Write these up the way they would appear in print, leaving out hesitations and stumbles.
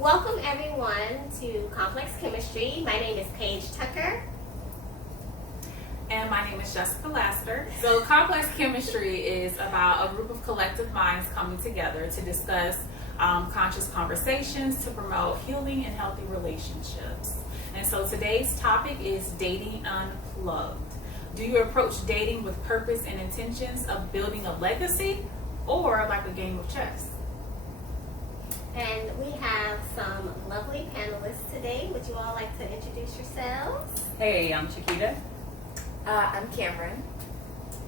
Welcome everyone to Complex Chemistry. My name is Paige Tucker. And my name is Jessica Lassiter. So Complex Chemistry is about a group of collective minds coming together to discuss conscious conversations to promote healing and healthy relationships. And so today's topic is dating unplugged. Do you approach dating with purpose and intentions of building a legacy or like a game of chess? And we have some lovely panelists today. Would you all like to introduce yourselves? Hey, I'm Chiquita. I'm Cameron.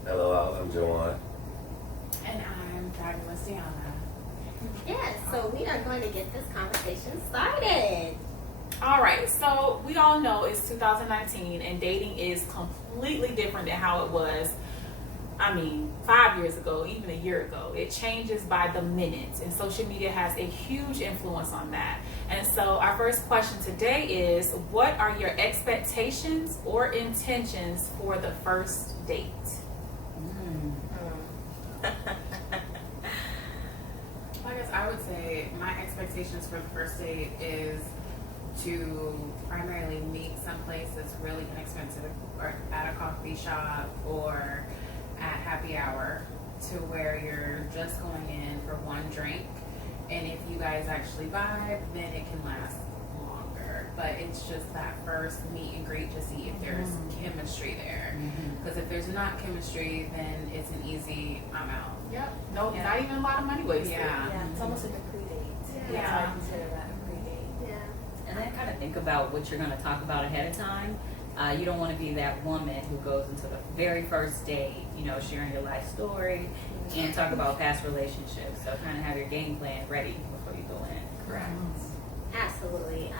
Hello, I'm Joanne. And I'm Fabulous Deanna. Yes, so we are going to get this conversation started. All right, so we all know it's 2019 and dating is completely different than how it was, 5 years ago, even a year ago. It changes by the minute, and social media has a huge influence on that. And so our first question today is, what are your expectations or intentions for the first date? I guess I would say my expectations for the first date is to primarily meet someplace that's really inexpensive, or at a coffee shop or at happy hour, to where you're just going in for one drink, and if you guys actually vibe, then it can last longer. But it's just that first meet and greet to see if there's chemistry there. Because if there's not chemistry, then it's an easy I'm out. Yep. No, not even a lot of money wasted. Yeah. It's almost like a pre-date. Yeah. That's how I consider that, a pre-date. Yeah. And then kind of think about what you're going to talk about ahead of time. You don't want to be that woman who goes into the very first date, sharing your life story and talk about past relationships. So kind of have your game plan ready before you go in. Correct. Absolutely.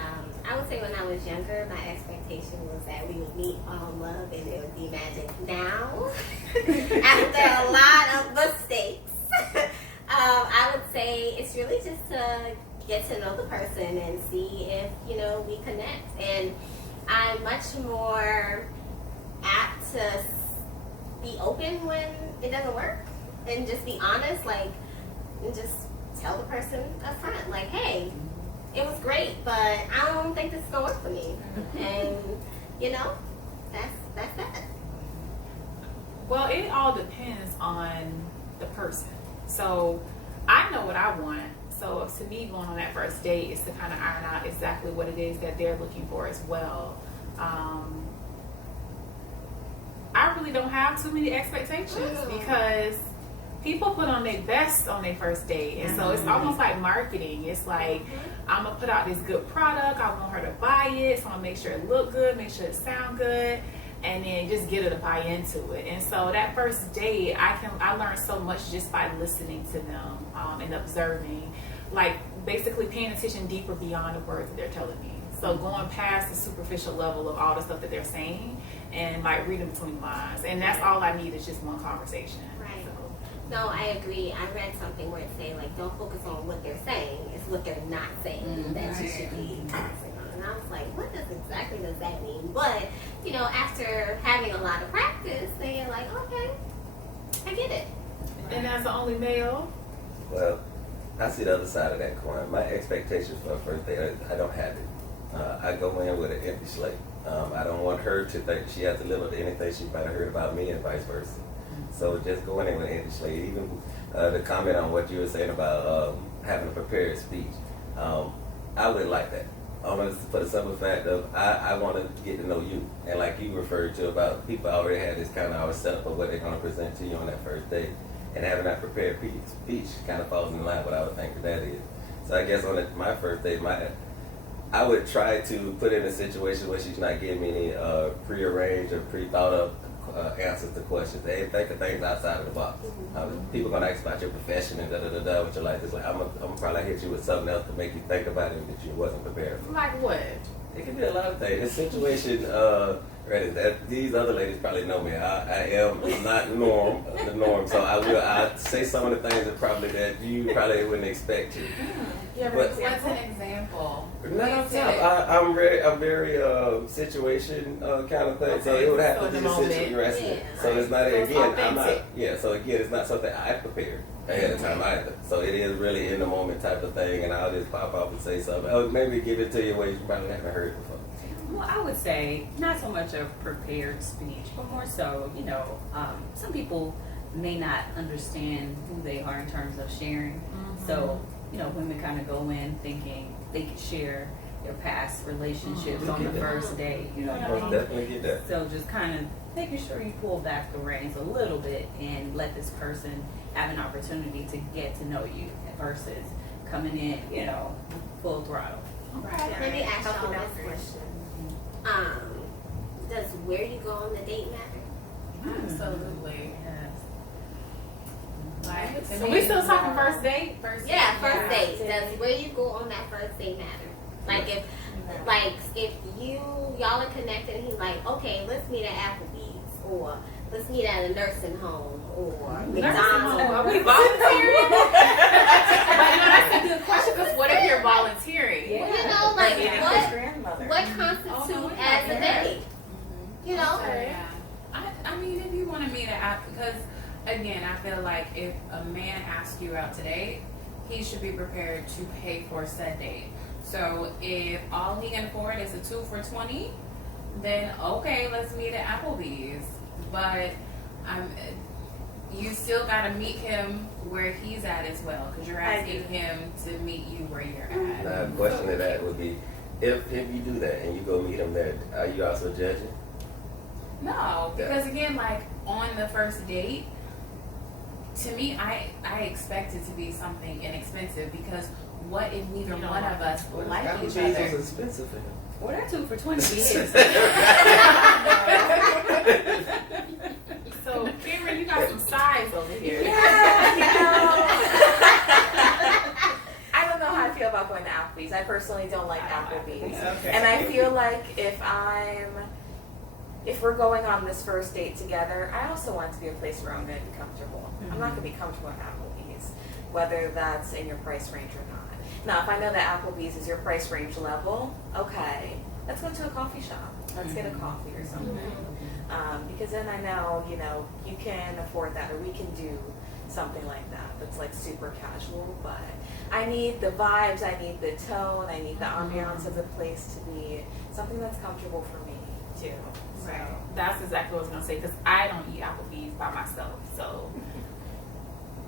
I would say when I was younger, my expectation was that we would meet, fall in love, and it would be magic. Now, after a lot of mistakes, I would say it's really just to get to know the person and see if, we connect. And I'm much more apt to be open when it doesn't work and just be honest, and just tell the person up front, hey, it was great, but I don't think this is gonna work for me. And that's that. Well, it all depends on the person. So I know what I want. So to me, going on that first date is to kind of iron out exactly what it is that they're looking for as well. I really don't have too many expectations because people put on their best on their first date. And so it's almost like marketing. It's like, I'm going to put out this good product. I want her to buy it. So I'm going to make sure it look good, make sure it sound good, and then just get her to buy into it. And so that first date, I learned so much just by listening to them and observing, basically paying attention deeper beyond the words that they're telling me. So going past the superficial level of all the stuff that they're saying and reading between the lines. And that's all I need is just one conversation. Right. No, I agree. I read something where it say don't focus on what they're saying, it's what they're not saying that you should be focusing on. And I was like, what exactly does that mean? But, after having a lot of practice, then you're like, okay, I get it. And as the only male, Well, I see the other side of that coin. My expectations for a first date, I don't have it. I go in with an empty slate. I don't want her to think she has to live up to anything she might have heard about me and vice versa. So just going in with an empty slate. Even the comment on what you were saying about having a prepared speech, I would like that. Almost for the simple fact of I want to get to know you. And like you referred to about people already have this kind of our setup of what they're going to present to you on that first date. And having that prepared speech kind of falls in line with what I would think that is. So I guess on my first date, I would try to put in a situation where she's not giving me any prearranged or pre-thought of answers to questions. They think of things outside of the box. People gonna ask about your profession and da-da-da-da with your life. It's I'm gonna probably hit you with something else to make you think about it that you wasn't prepared for. like what? It could be a lot of things. The situation ready. These other ladies probably know me. I am not the norm. So I say some of the things that you probably wouldn't expect to. Yeah, But- what's an example? No, I'm very situation kind of thing. So Okay, it would have so to be in the a situation. moment. Yeah. So it's not So it's again. I'm not. authentic. Yeah. So again, it's not something I prepared ahead of time either. So it is really in the moment type of thing, and I'll just pop up and say something. Oh, maybe give it to you ways you probably haven't heard before. Well, I would say not so much a prepared speech, but more so, some people may not understand who they are in terms of sharing. So, women kind of go in thinking they could share their past relationships on the first day. You know what I Most mean? definitely get that. So just kind of making sure you pull back the reins a little bit and let this person have an opportunity to get to know you versus coming in, full throttle. Let me ask y'all this question. Does where you go on the date matter? Absolutely. Yes. Like, So we still talking first date? Yeah, first date. Does where you go on that first date matter? If y'all are connected and he's like, okay, let's meet at Applebee's, or let's meet at a nursing home, or McDonald's. Are we volunteering? But that's a good question, because what if you're volunteering? What constitutes as a date? Yeah. I mean, if you want to meet because again, I feel like if a man asks you out to date, he should be prepared to pay for said date. So if all he can afford is a 2 for $20, then okay, let's meet at Applebee's. But you still got to meet him where he's at as well, because you're asking him to meet you where you're at. Now, the question to that would be, if you do that and you go meet him there, are you also judging? No, because again, like on the first date, to me, I expect it to be something inexpensive, because what if neither one of us like each Applebee's other? was expensive for him. Well, that 2 for $20 is. So, Cameron, you got some size over here. I don't know how I feel about going to Applebee's. I personally don't like Applebee's. Okay. And I feel like if we're going on this first date together, I also want it to be a place where I'm going to be comfortable. I'm not going to be comfortable at Applebee's, whether that's in your price range or not. Now, if I know that Applebee's is your price range level, okay, let's go to a coffee shop. Let's get a coffee or something. Because then I know, you can afford that, or we can do something like that that's like super casual. But I need the vibes, I need the tone, I need the ambiance of the place to be something that's comfortable for me too. So. Right. That's exactly what I was going to say, because I don't eat Applebee's by myself. So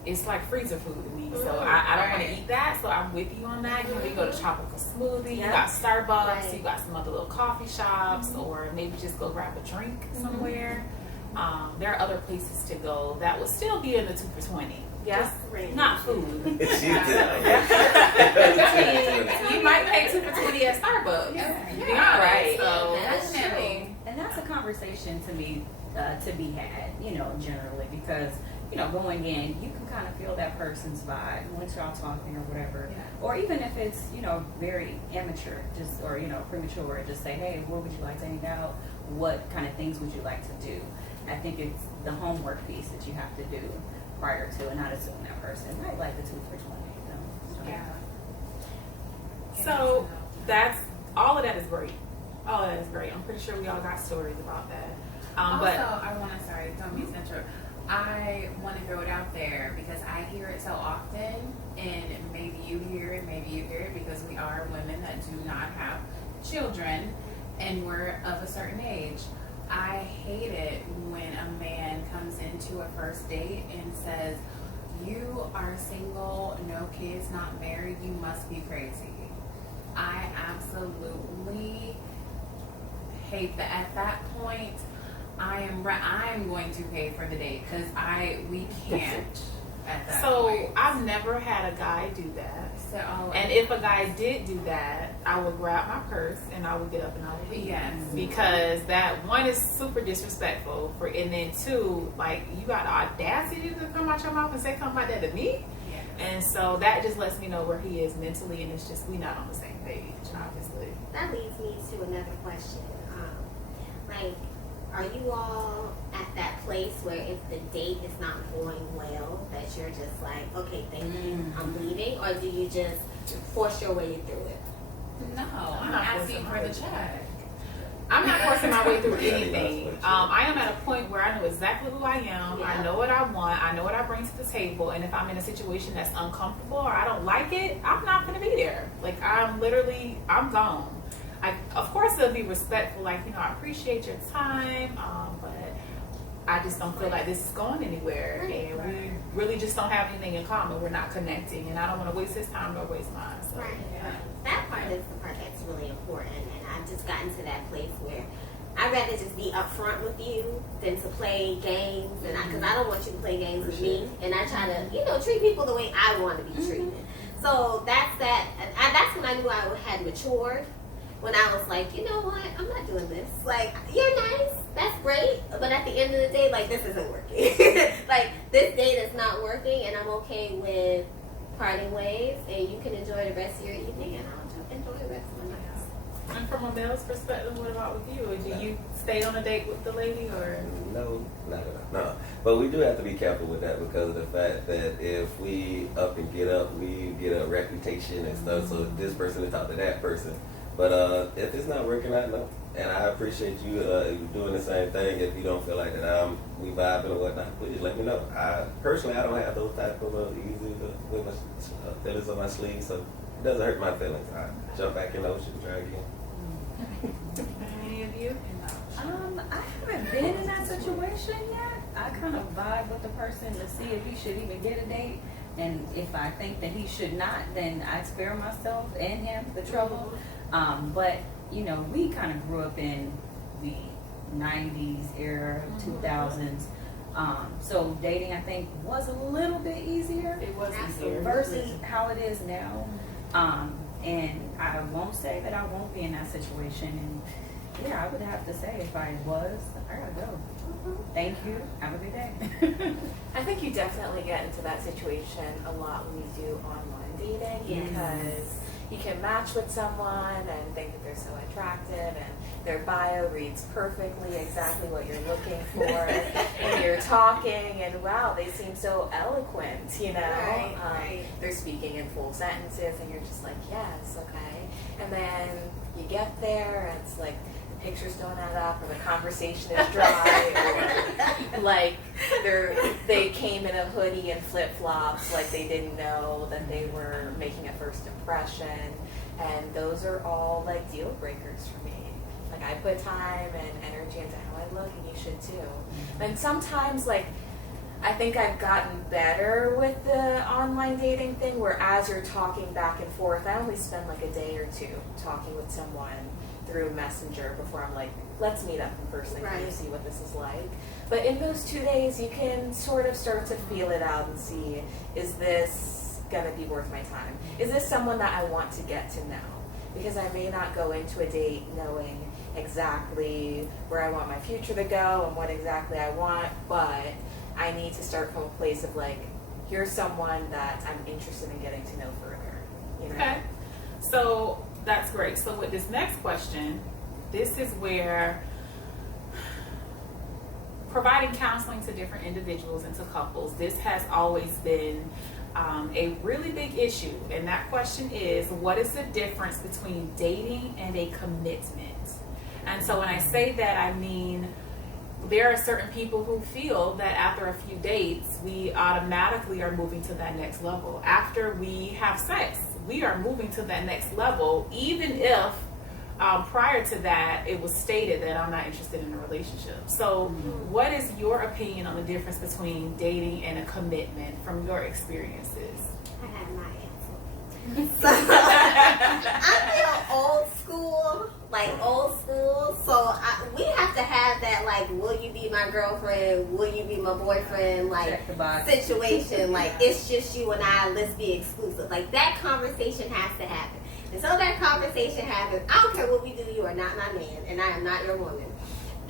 it's like freezer food to me. So I don't want to eat that. So I'm with you on that. We go to Tropical Smoothie. You got Starbucks. You got some other little coffee shops, or maybe just go grab a drink somewhere. There are other places to go that would still be in the 2 for $20. Yeah. Not food. She did. You might pay 2 for $20 at Starbucks. To be honest. Right. So Definitely. And that's a conversation to be had, generally, because, going in, you can kind of feel that person's vibe once y'all talking or whatever. Yeah. Or even if it's, very amateur, or premature, just say, hey, where would you like to hang out? What kind of things would you like to do? I think it's the homework piece that you have to do prior to, and not assume that person might like the 2 for $20. So. Yeah. So that's all of that is great. All of that is great. I'm pretty sure we all got stories about that. Also, But I want to, don't mean to interrupt. I want to throw it out there because I hear it so often, and maybe you hear it, because we are women that do not have children, and we're of a certain age. I hate it when a man comes into a first date and says, "You are single, no kids, not married, you must be crazy." I absolutely hate that. At that point, I'm going to pay for the date, because we can't at that point. I've never had a guy do that. So, And if a guy did do that, I would grab my purse and I would get up and I would leave. Yes. Because that, one, is super disrespectful, and then two, you got the audacity to come out your mouth and say something like that to me. yeah. And so that just lets me know where he is mentally, and it's just, we not on the same page, obviously. That leads me to another question. like, are you all at that place where if the date is not going well, that you're just like, okay, thank you, I'm leaving? Or do you just force your way through it? No, I'm not asking for the check. I'm not forcing my way through anything. I am at a point where I know exactly who I am. Yeah. I know what I want. I know what I bring to the table. And if I'm in a situation that's uncomfortable or I don't like it, I'm not going to be there. Like, I'm gone. Of course, it'll be respectful. Like, I appreciate your time, but I just don't feel like this is going anywhere. And we really just don't have anything in common. We're not connecting. And I don't want to waste his time nor waste mine. So, Yeah. That part is the part that's really important. And I've just gotten to that place where I'd rather just be upfront with you than to play games. And because I don't want you to play games with me. And I try to, treat people the way I want to be treated. So that's that. That's when I knew I had matured. When I was like, you know what, I'm not doing this. Like, you're nice, that's great, but at the end of the day, like, this isn't working. Like, this date is not working, and I'm okay with parting ways, and you can enjoy the rest of your evening, and I'll enjoy the rest of my night. And from a male's perspective, what about with you? Do you stay on a date with the lady, or? No, not at all. No. But we do have to be careful with that because of the fact that if we up and get up, we get a reputation and stuff, so this person to talk to that person. But if it's not working out, no. And I appreciate you doing the same thing. If you don't feel like that we vibing or whatnot, please let me know. Personally, I don't have those type of easy with my feelings on my sleeve, so it doesn't hurt my feelings. I jump back in the ocean and try again. Any of you? I haven't been in that situation yet. I kind of vibe with the person to see if he should even get a date. And if I think that he should not, then I spare myself and him the trouble. But, we kind of grew up in the 90s era, 2000s. So dating, I think, was a little bit easier. It was easier. Versus how it is now. And I won't say that I won't be in that situation. And yeah, I would have to say if I was, I gotta go. Thank you. Have a good day. I think you definitely get into that situation a lot when you do online dating because you can match with someone and think that they're so attractive and their bio reads perfectly exactly what you're looking for and you're talking and wow, they seem so eloquent, Right. They're speaking in full sentences and you're just like, yes, okay. And then you get there and it's like the pictures don't add up or the conversation is dry or like they came in a hoodie and flip-flops like they didn't know that they were making a first impression, and those are all like deal breakers for me. Like I put time and energy into how I look and you should too. And sometimes like I think I've gotten better with the online dating thing where as you're talking back and forth, I only spend like a day or two talking with someone through Messenger before I'm like, let's meet up in person and see what this is like. But in those 2 days, you can sort of start to feel it out and see, is this going to be worth my time? Is this someone that I want to get to know? Because I may not go into a date knowing exactly where I want my future to go and what exactly I want, but I need to start from a place of like, here's someone that I'm interested in getting to know further. Okay. So that's great. So with this next question, this is where providing counseling to different individuals and to couples, this has always been a really big issue. And that question is, what is the difference between dating and a commitment? And so when I say that, I mean, there are certain people who feel that after a few dates, we automatically are moving to that next level. After we have sex, we are moving to that next level, even if prior to that, it was stated that I'm not interested in a relationship. So what is your opinion on the difference between dating and a commitment from your experiences? I have my answer. So, I feel old school. So we have to have that, like, will you be my girlfriend? Will you be my boyfriend? Like, situation. Like, it's just you and I, let's be exclusive. Like, that conversation has to happen. Until that conversation happens, I don't care what we do, you are not my man, and I am not your woman.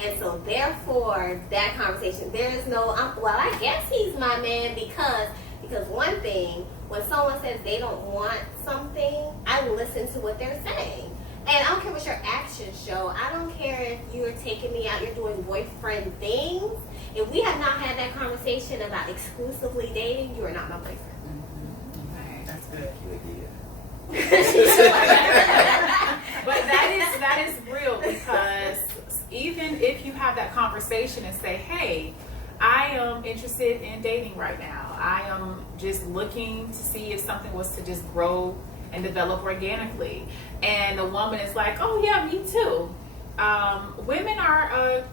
And so, therefore, that conversation, there is no, well, I guess he's my man because one thing, when someone says they don't want something, I listen to what they're saying. And I don't care what your actions show. I don't care if you're taking me out, you're doing boyfriend things. If we have not had that conversation about exclusively dating, you are not my boyfriend. Mm-hmm. That's good. But that is real, because even if you have that conversation and say, hey, I am interested in dating right now. I am just looking to see if something was to just grow and develop organically. And the woman is like, oh yeah, me too. Women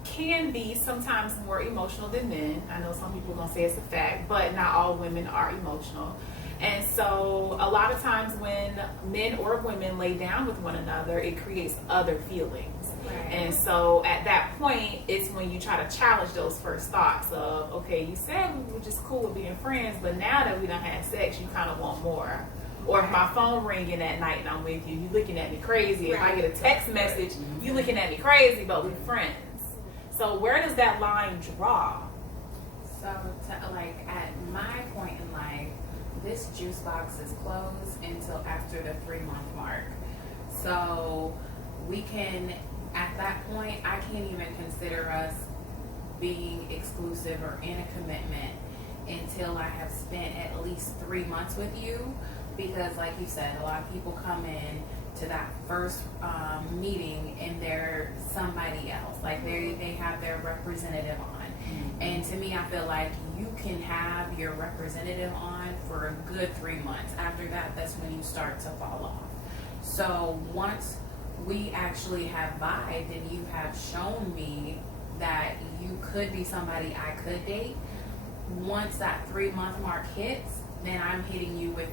can be sometimes more emotional than men. I know some people are gonna say it's a fact, but not all women are emotional. And so a lot of times when men or women lay down with one another, it creates other feelings. Right. And so at that point, it's when you try to challenge those first thoughts of, okay, you said we were just cool with being friends, but now that we done had sex, you kind of want more. Or if my phone ringing at night and I'm with you, you looking at me crazy. If I get a text message, you looking at me crazy, but we're friends. So where does that line draw? So, at my point in life, this juice box is closed until after the 3-month mark. So we can, at that point, I can't even consider us being exclusive or in a commitment until I have spent at least 3 months with you. Because like you said, a lot of people come in to that first meeting and they're somebody else. Like they have their representative on. And to me, I feel like you can have your representative on for a good 3 months. After that, that's when you start to fall off. So once we actually have vibed and you have shown me that you could be somebody I could date, once that 3-month mark hits, then I'm hitting you with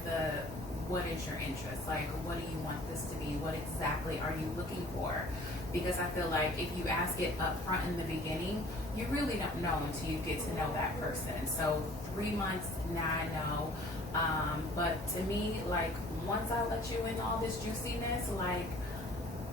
what is your interest? Like, what do you want this to be? What exactly are you looking for? Because I feel like if you ask it up front in the beginning, you really don't know until you get to know that person. So 3 months, now I know. But to me, like, once I let you in all this juiciness, like,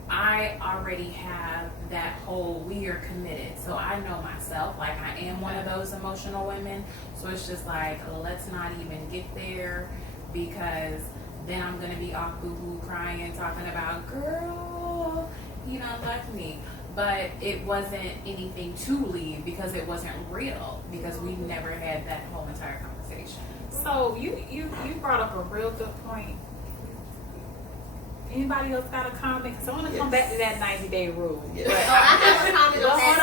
I already have that whole, we are committed. So I know myself, like, I am one of those emotional women. So it's just like, let's not even get there, because then I'm going to be off boo-hoo crying, talking about, girl, you don't love me. But it wasn't anything to leave because it wasn't real, because we never had that whole entire conversation. So you brought up a real good point. Anybody else got a comment? Because I want to come back to that 90-day rule. Yes. But Oh, I have a comment on that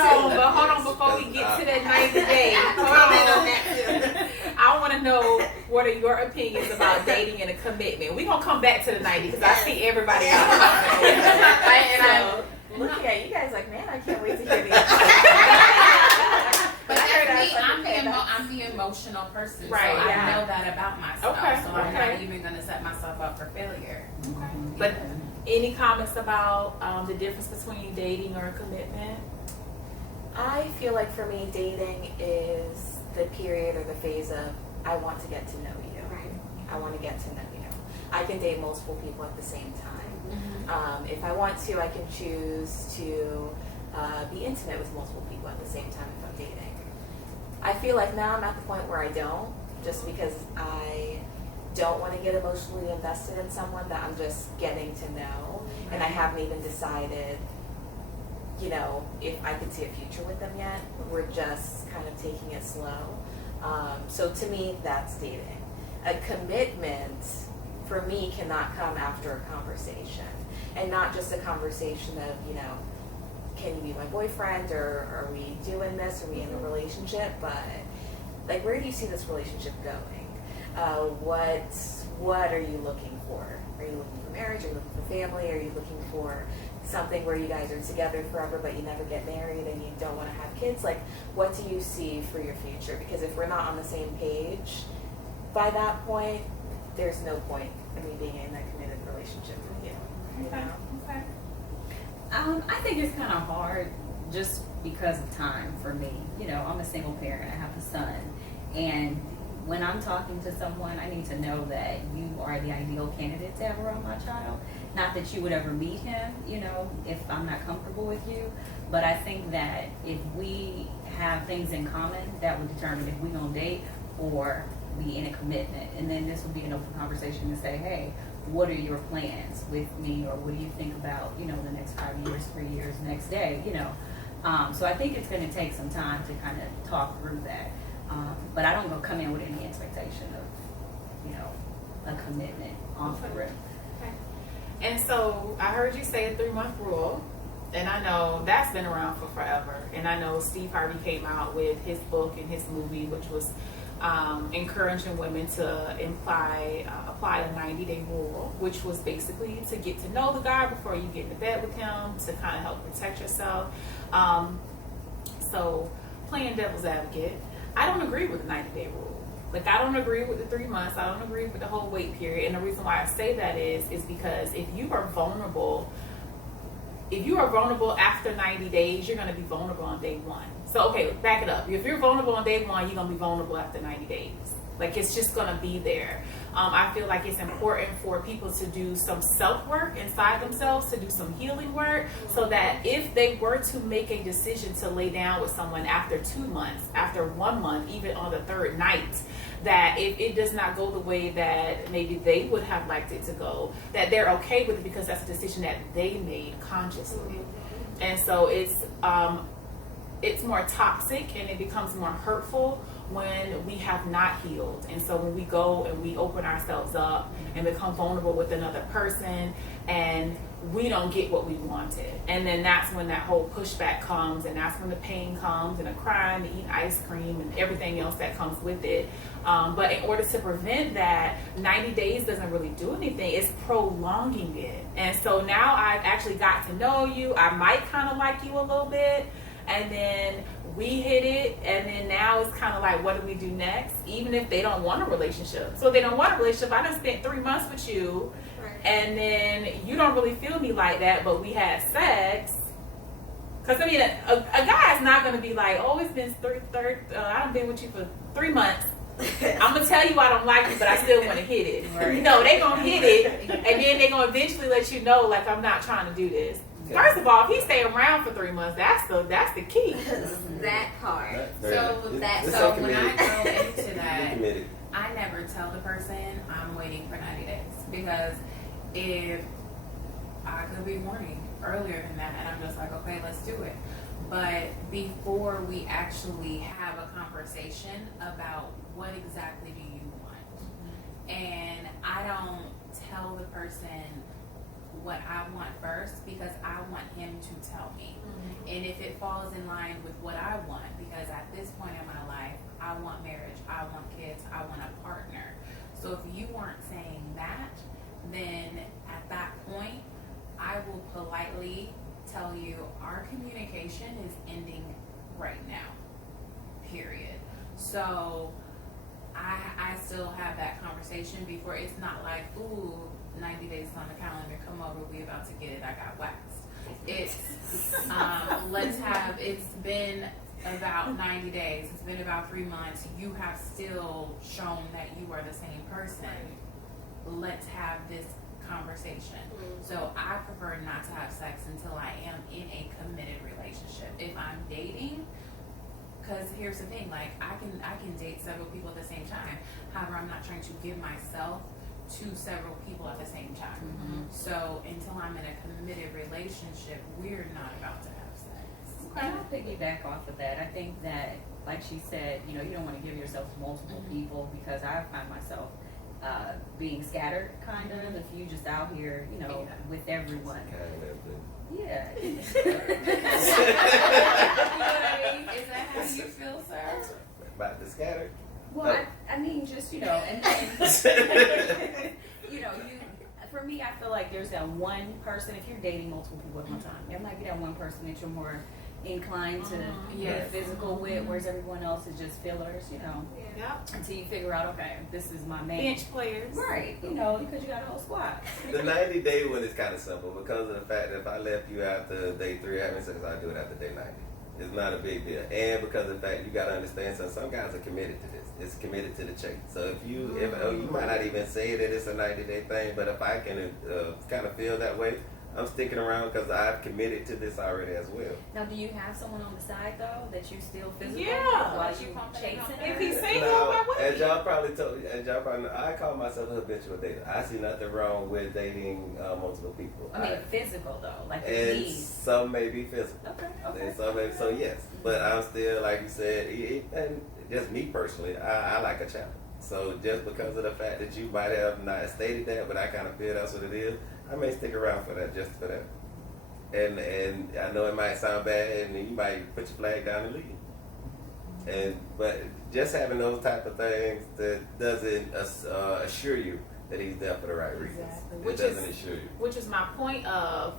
hold on, before we get to that 90 days. Comment on that too. I want to know, what are your opinions about dating and a commitment? We're going to come back to the 90 because I see everybody else. I'm looking at you guys like, man, I can't wait to hear these. But I'm the emotional person, Right, so yeah. I know that about myself. Okay, So I'm okay. not even going to set myself up for failure. Okay. But any comments about the difference between dating or a commitment? I feel like for me, dating is the period or the phase of, I want to get to know you. Right. I want to get to know you. I can date multiple people at the same time. Mm-hmm. If I want to, I can choose to be intimate with multiple people at the same time if I'm dating. I feel like now I'm at the point where I don't, just because I don't want to get emotionally invested in someone that I'm just getting to know, and I haven't even decided, you know, if I could see a future with them yet. We're just kind of taking it slow. So to me, that's dating. A commitment, for me, cannot come after a conversation. And not just a conversation of, you know, can you be my boyfriend, or are we doing this, are we in a relationship, but like, where do you see this relationship going? What are you looking for? Are you looking for marriage? Are you looking for family? Are you looking for something where you guys are together forever but you never get married and you don't want to have kids? Like, what do you see for your future? Because if we're not on the same page by that point, there's no point in me being in a committed relationship with you. You know? Okay. I think it's kind of hard just because of time for me. You know, I'm a single parent. I have a son. And when I'm talking to someone, I need to know that you are the ideal candidate to have around my child. Not that you would ever meet him, you know, if I'm not comfortable with you. But I think that if we have things in common, that would determine if we're going to date or be in a commitment. And then this will be an open conversation to say, hey, what are your plans with me, or what do you think about, you know, the next 5 years, 3 years, next day, you know. So I think it's going to take some time to kind of talk through that. But I don't go come in with any expectation of, you know, a commitment off the rip. Okay. And so I heard you say a 3-month rule, and I know that's been around for forever. And I know Steve Harvey came out with his book and his movie, which was encouraging women to apply a 90-day rule, which was basically to get to know the guy before you get into bed with him, to kind of help protect yourself. So playing devil's advocate, I don't agree with the 90-day rule. Like, I don't agree with the 3 months. I don't agree with the whole wait period. And the reason why I say that is because if you are vulnerable after 90 days, you're going to be vulnerable on day 1. So, okay, back it up. If you're vulnerable on day 1, you're going to be vulnerable after 90 days. Like, it's just going to be there. I feel like it's important for people to do some self-work inside themselves, to do some healing work, so that if they were to make a decision to lay down with someone after 2 months, after 1 month, even on the 3rd night, that if it does not go the way that maybe they would have liked it to go, that they're okay with it, because that's a decision that they made consciously. And so it's more toxic, and it becomes more hurtful when we have not healed. And so when we go and we open ourselves up and become vulnerable with another person, and we don't get what we wanted, and then that's when that whole pushback comes, and that's when the pain comes, and the crying, the eating ice cream, and everything else that comes with it. But in order to prevent that, 90 days doesn't really do anything. It's prolonging it. And so now I've actually got to know you. I might kind of like you a little bit, and then we hit it, and then now it's kind of like, what do we do next? Even if they don't want a relationship. So if they don't want a relationship, I done spent 3 months with you, and then you don't really feel me like that, but we had sex. Because, I mean, a guy is not going to be like, oh, it's been I done been with you for 3 months. I'm going to tell you I don't like you, but I still want to hit it. Right. No, they going to hit it, and then they going to eventually let you know, like, I'm not trying to do this. First of all, if he stay around for 3 months, that's the key. That part. So when I go into that, I never tell the person I'm waiting for 90 days, because if I could be horny earlier than that, and I'm just like, okay, let's do it. But before we actually have a conversation about what exactly do you want, and I don't tell the person what I want first, because I want him to tell me. And if it falls in line with what I want, because at this point in my life, I want marriage, I want kids, I want a partner. So if you weren't saying that, then at that point, I will politely tell you our communication is ending right now, period. So I still have that conversation before. It's not like, ooh, 90 days on the calendar, come over, we about to get it, I got waxed. It's it's been about 90 days, it's been about 3 months, you have still shown that you are the same person. Let's have this conversation. So I prefer not to have sex until I am in a committed relationship. If I'm dating, because here's the thing, like I can date several people at the same time. However, I'm not trying to give myself to several people at the same time. So until I'm in a committed relationship, we're not about to have sex. And I'll piggyback off of that. I think that, like she said, you don't want to give yourself to multiple people, because I find myself being scattered, kind of, if you just out here, with everyone. Yeah. You know what I mean? Is that how you feel, sir? About the scattered? Well, I mean, just, and then, for me, I feel like there's that one person, if you're dating multiple people at one time, there might be that one person that you're more inclined to get physical with, whereas everyone else is just fillers, until you figure out, okay, this is my man. Bench players. Right, because you got a whole squad. The 90-day one is kind of simple, because of the fact that if I left you after day 3 having sex, I do it after day 90. It's not a big deal. And because of the fact you got to understand, some guys are committed to this. It's committed to the chase. So if you might not even say that it's a 90-day thing, but if I can kind of feel that way, I'm sticking around because I've committed to this already as well. Now, do you have someone on the side though that you still physical Yeah. while you chasing? If he's single, Now, why would as he? y'all probably know, I call myself a habitual dater. I see nothing wrong with dating multiple people. I mean, physical though, like the and need. some may be physical. Okay. And some may, so yes, but I'm still, like you said, and just me personally, I like a challenge. So just because of the fact that you might have not stated that, but I kind of feel that's what it is, I may stick around for that, just for that. And I know it might sound bad, and you might put your flag down and leave. But just having those type of things that doesn't assure you that he's there for the right reasons. Exactly. It doesn't assure you. Which is my point of,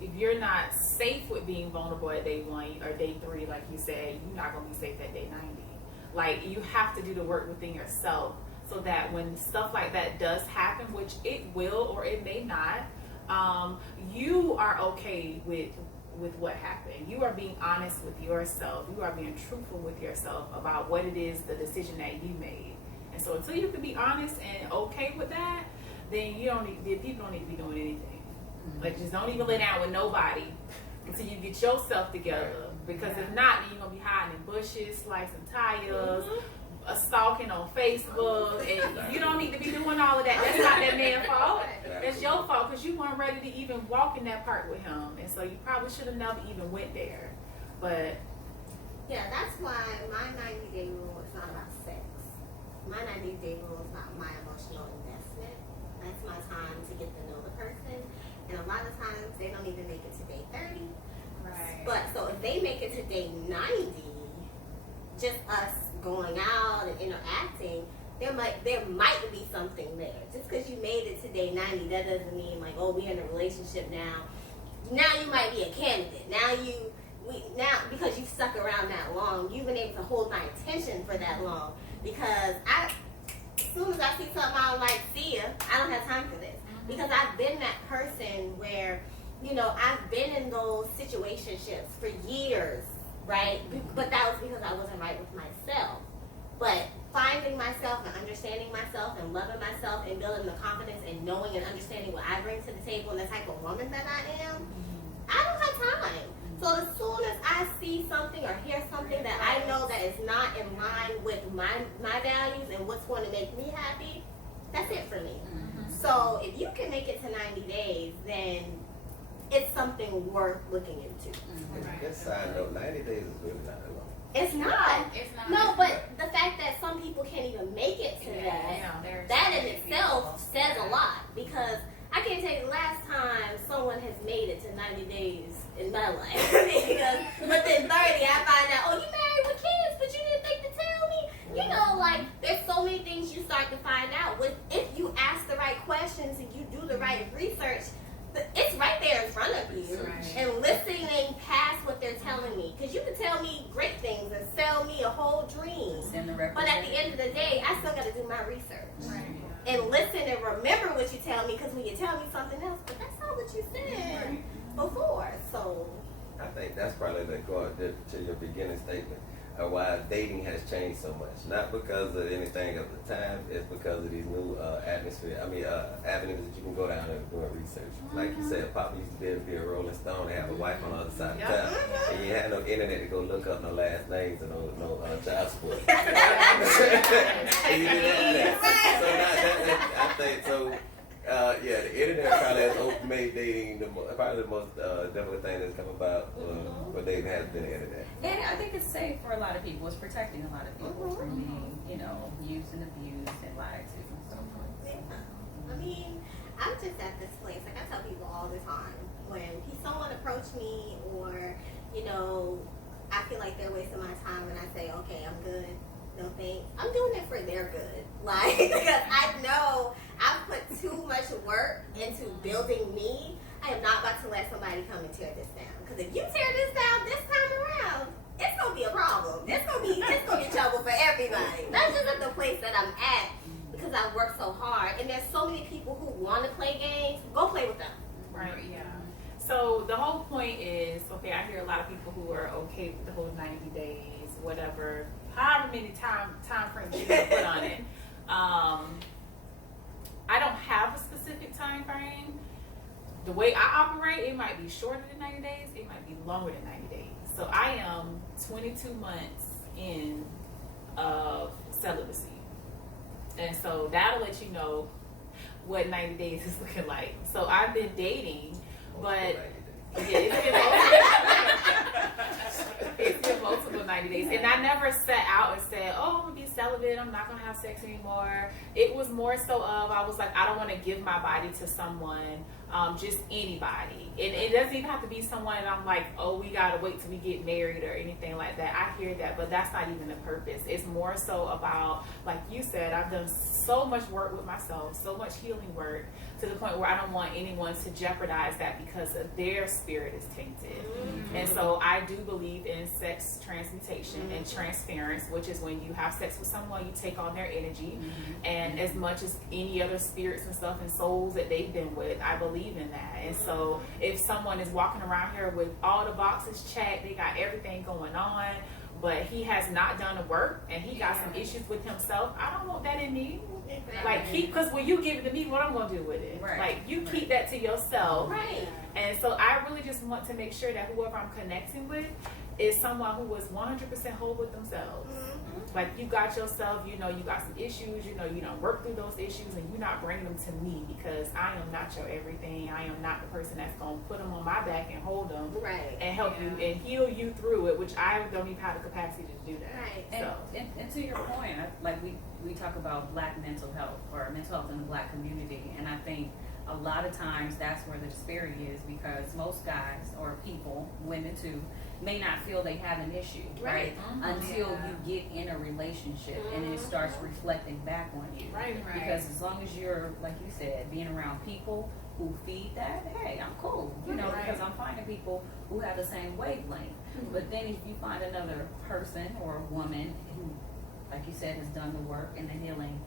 if you're not safe with being vulnerable at day 1 or day 3, like you said, you're not going to be safe at day 90. Like, you have to do the work within yourself so that when stuff like that does happen, which it will or it may not, you are okay with what happened. You are being honest with yourself. You are being truthful with yourself about what it is, the decision that you made. And so until you can be honest and okay with that, then people don't need to be doing anything. Like, just don't even lay down with nobody until you get yourself together. Because if not, then you're gonna be hiding in bushes, slicing tires, stalking on Facebook, and you don't need to be doing all of that. That's not that man's fault. That's your fault because you weren't ready to even walk in that park with him, and so you probably should have never even went there. But yeah, that's why my 90-day rule is not about sex. My 90-day rule is about my emotional investment. That's my time to get to know the person, and a lot of times they don't even make it to day 30. Right. But so if they make it to day 90, just us going out and interacting, there might be something there. Just because you made it to day 90, that doesn't mean like, oh, we're in a relationship now. Now you might be a candidate. Now because you've stuck around that long, you've been able to hold my attention for that long. Because as soon as I see something I don't like, see ya, I don't have time for this. Because I've been that person where, I've been in those situationships for years, right? But that was because I wasn't right with myself. But finding myself and understanding myself and loving myself and building the confidence and knowing and understanding what I bring to the table and the type of woman that I am, I don't have time. So as soon as I see something or hear something that I know that is not in line with my values and what's going to make me happy, that's it for me. So if you can make it to 90 days, then it's something worth looking into. Just side note, 90 days is really not that long. It's not. It's not. No, but the fact that some people can't even make it to that in itself says a lot. Because I can't tell you the last time someone has made it to 90 days in my life. Because within 30, I find out, oh, you married with kids, but you didn't think to tell me. There's so many things you start to find out. If you ask the right questions and you do the right research, it's right there in front of you. Right. And listening past what they're telling me. Because you can tell me great things and sell me a whole dream. But at the end of the day, I still got to do my research. Right. And listen and remember what you tell me. Because when you tell me something else, but that's not what you said before. So I think that's probably to your beginning statement of why dating has changed so much. Not because of anything of the time, it's because of these new avenues that you can go down and do research. Like you said, Papa used to be able to be a Rolling Stone and have a wife on the other side of town. And you had no internet to go look up no last names and no child support. You didn't have that. I think so. The internet probably has made dating probably the most difficult thing that's come about for dating has been the internet. And I think it's safe for a lot of people. It's protecting a lot of people from being, used and abused and lied to and so forth. yeah. I mean, I'm just at this place. Like I tell people all the time, when someone approach me or, I feel like they're wasting my time and I say, okay, I'm good. No thanks. I'm doing it for their good. Like, because I know I've put too much work into building me. I am not about to let somebody come and tear this down. Because if you tear this down this time around, it's gonna be a problem. It's gonna be trouble for everybody. That's just at the place that I'm at because I work so hard. And there's so many people who want to play games. Go play with them. Right. Yeah. So the whole point is, okay, I hear a lot of people who are okay with the whole 90 days, whatever, however many time frames you can put on it. I don't have a specific time frame. the way I operate, it might be shorter than 90 days, it might be longer than 90 days. So I am 22 months in of celibacy. And so that'll let you know what 90 days is looking like. So I've been dating, but it's been multiple 90 days. And I never set out and said, oh, I'm going to be celibate, I'm not going to have sex anymore. It was more so of, I was like, I don't want to give my body to someone, just anybody. And it doesn't even have to be someone that I'm like, oh, we got to wait till we get married or anything like that. I hear that, but that's not even the purpose. It's more so about, like you said, I've done so much work with myself, so much healing work, to the point where I don't want anyone to jeopardize that because of their spirit is tainted. Mm-hmm. And so I do believe in sex transmutation and transference, which is when you have sex with someone, you take on their energy. And as much as any other spirits and stuff and souls that they've been with, I believe in that. And so if someone is walking around here with all the boxes checked, they got everything going on, but he has not done the work and he got some issues with himself, I don't want that in me. Like, because when you give it to me, what I'm going to do with it? Like, you keep that to yourself. And so I really just want to make sure that whoever I'm connecting with is someone who is 100% whole with themselves. Like, you got yourself, you know, you got some issues, you know, you don't work through those issues, and you're not bringing them to me because I am not your everything. I am not the person that's going to put them on my back and hold them and help you and heal you through it, which I don't even have the capacity to do that. So. And to your point, like we talk about Black mental health or mental health in the Black community, and I think a lot of times that's where the disparity is, because most guys or people, women too, may not feel they have an issue, right? Until you get in a relationship and it starts reflecting back on you. Because as long as you're, like you said, being around people who feed that, hey, I'm cool, you know, because I'm finding people who have the same wavelength. But then if you find another person or a woman who, like you said, has done the work and the healing,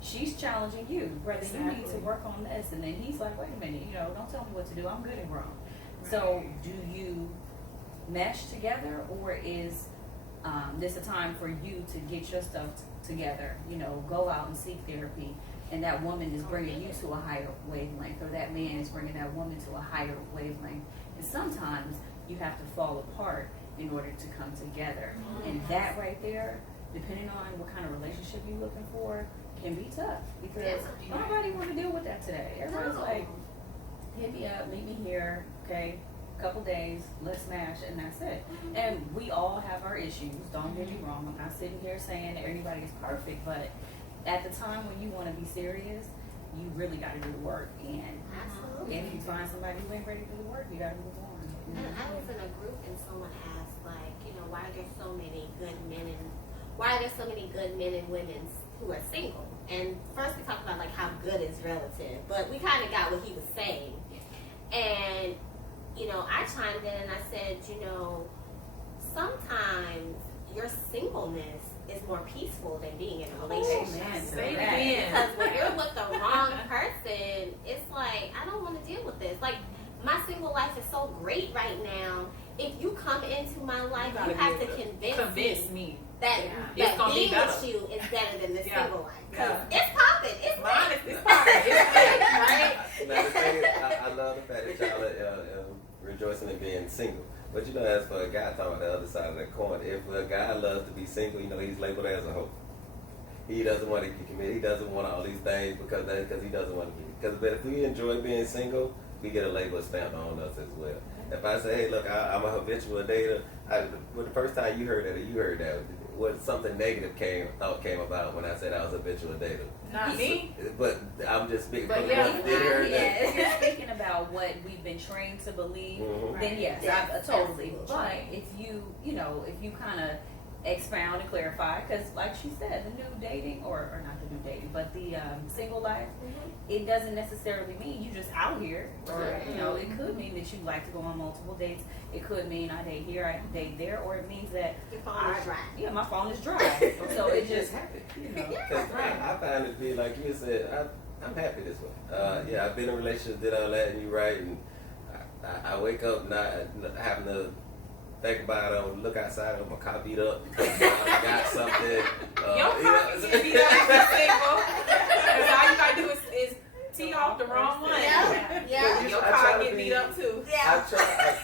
she's challenging you, brother. You need to work on this, and then he's like, wait a minute, you know, don't tell me what to do. I'm good and grown. So, do you mesh together, or is this a time for you to get your stuff together? You know, go out and seek therapy, and that woman is bringing you to a higher wavelength, or that man is bringing that woman to a higher wavelength. And sometimes you have to fall apart in order to come together, and that right there, depending on what kind of relationship you're looking for, can be tough, because nobody want to deal with that today. Everybody's like, hit me up, meet me here, okay, a couple days, let's smash, and that's it. And we all have our issues, don't get me wrong. I'm not sitting here saying that everybody is perfect, but at the time when you want to be serious, you really got to do the work. And if you find somebody who ain't ready to do the work, you got to move on. I was in a group and someone asked, like, you know, why are there so many good men and women who are single? And first we talked about like how good is relative, but we kind of got what he was saying. And, you know, I chimed in and I said, you know, sometimes your singleness is more peaceful than being in a relationship. Say it again. Because when you're with the wrong person, it's like, I don't want to deal with this. Like, my single life is so great right now. If you come into my life, you have to convince me that being with you is better than the single life. It's popping. It's popping. It's right? Now, the thing is, I love the fact that y'all are rejoicing in being single. But you know, as for a guy talking about the other side of that coin, if a guy loves to be single, you know, he's labeled as a hoe. He doesn't want to get committed. He doesn't want all these things because he doesn't want to be. Because if we enjoy being single, we get a label stamped on us as well. If I say, hey, look, I'm a habitual dater, the first time you heard that, what something negative came about when I said I was a habitual dater? Not me. But I'm just speaking but from the one who did hear that. If you're speaking about what we've been trained to believe, then yes, totally. But if you kind of expound and clarify, because like she said, the new dating, or not the new dating, but the single life, it doesn't necessarily mean you just out here, or you know, it could mean that you like to go on multiple dates. It could mean I date here, I date there, or it means that your phone is dry. Yeah, my phone is dry. So it just happens. You know, I find it to be like you said. I'm happy this way. I've been in relationships, did all that, and you're right. And I wake up not having to think about it, look outside, my car beat up because I got something. Your car can get beat up if you're single. Because all you gotta do is tee off the wrong one. Yeah. Your car now.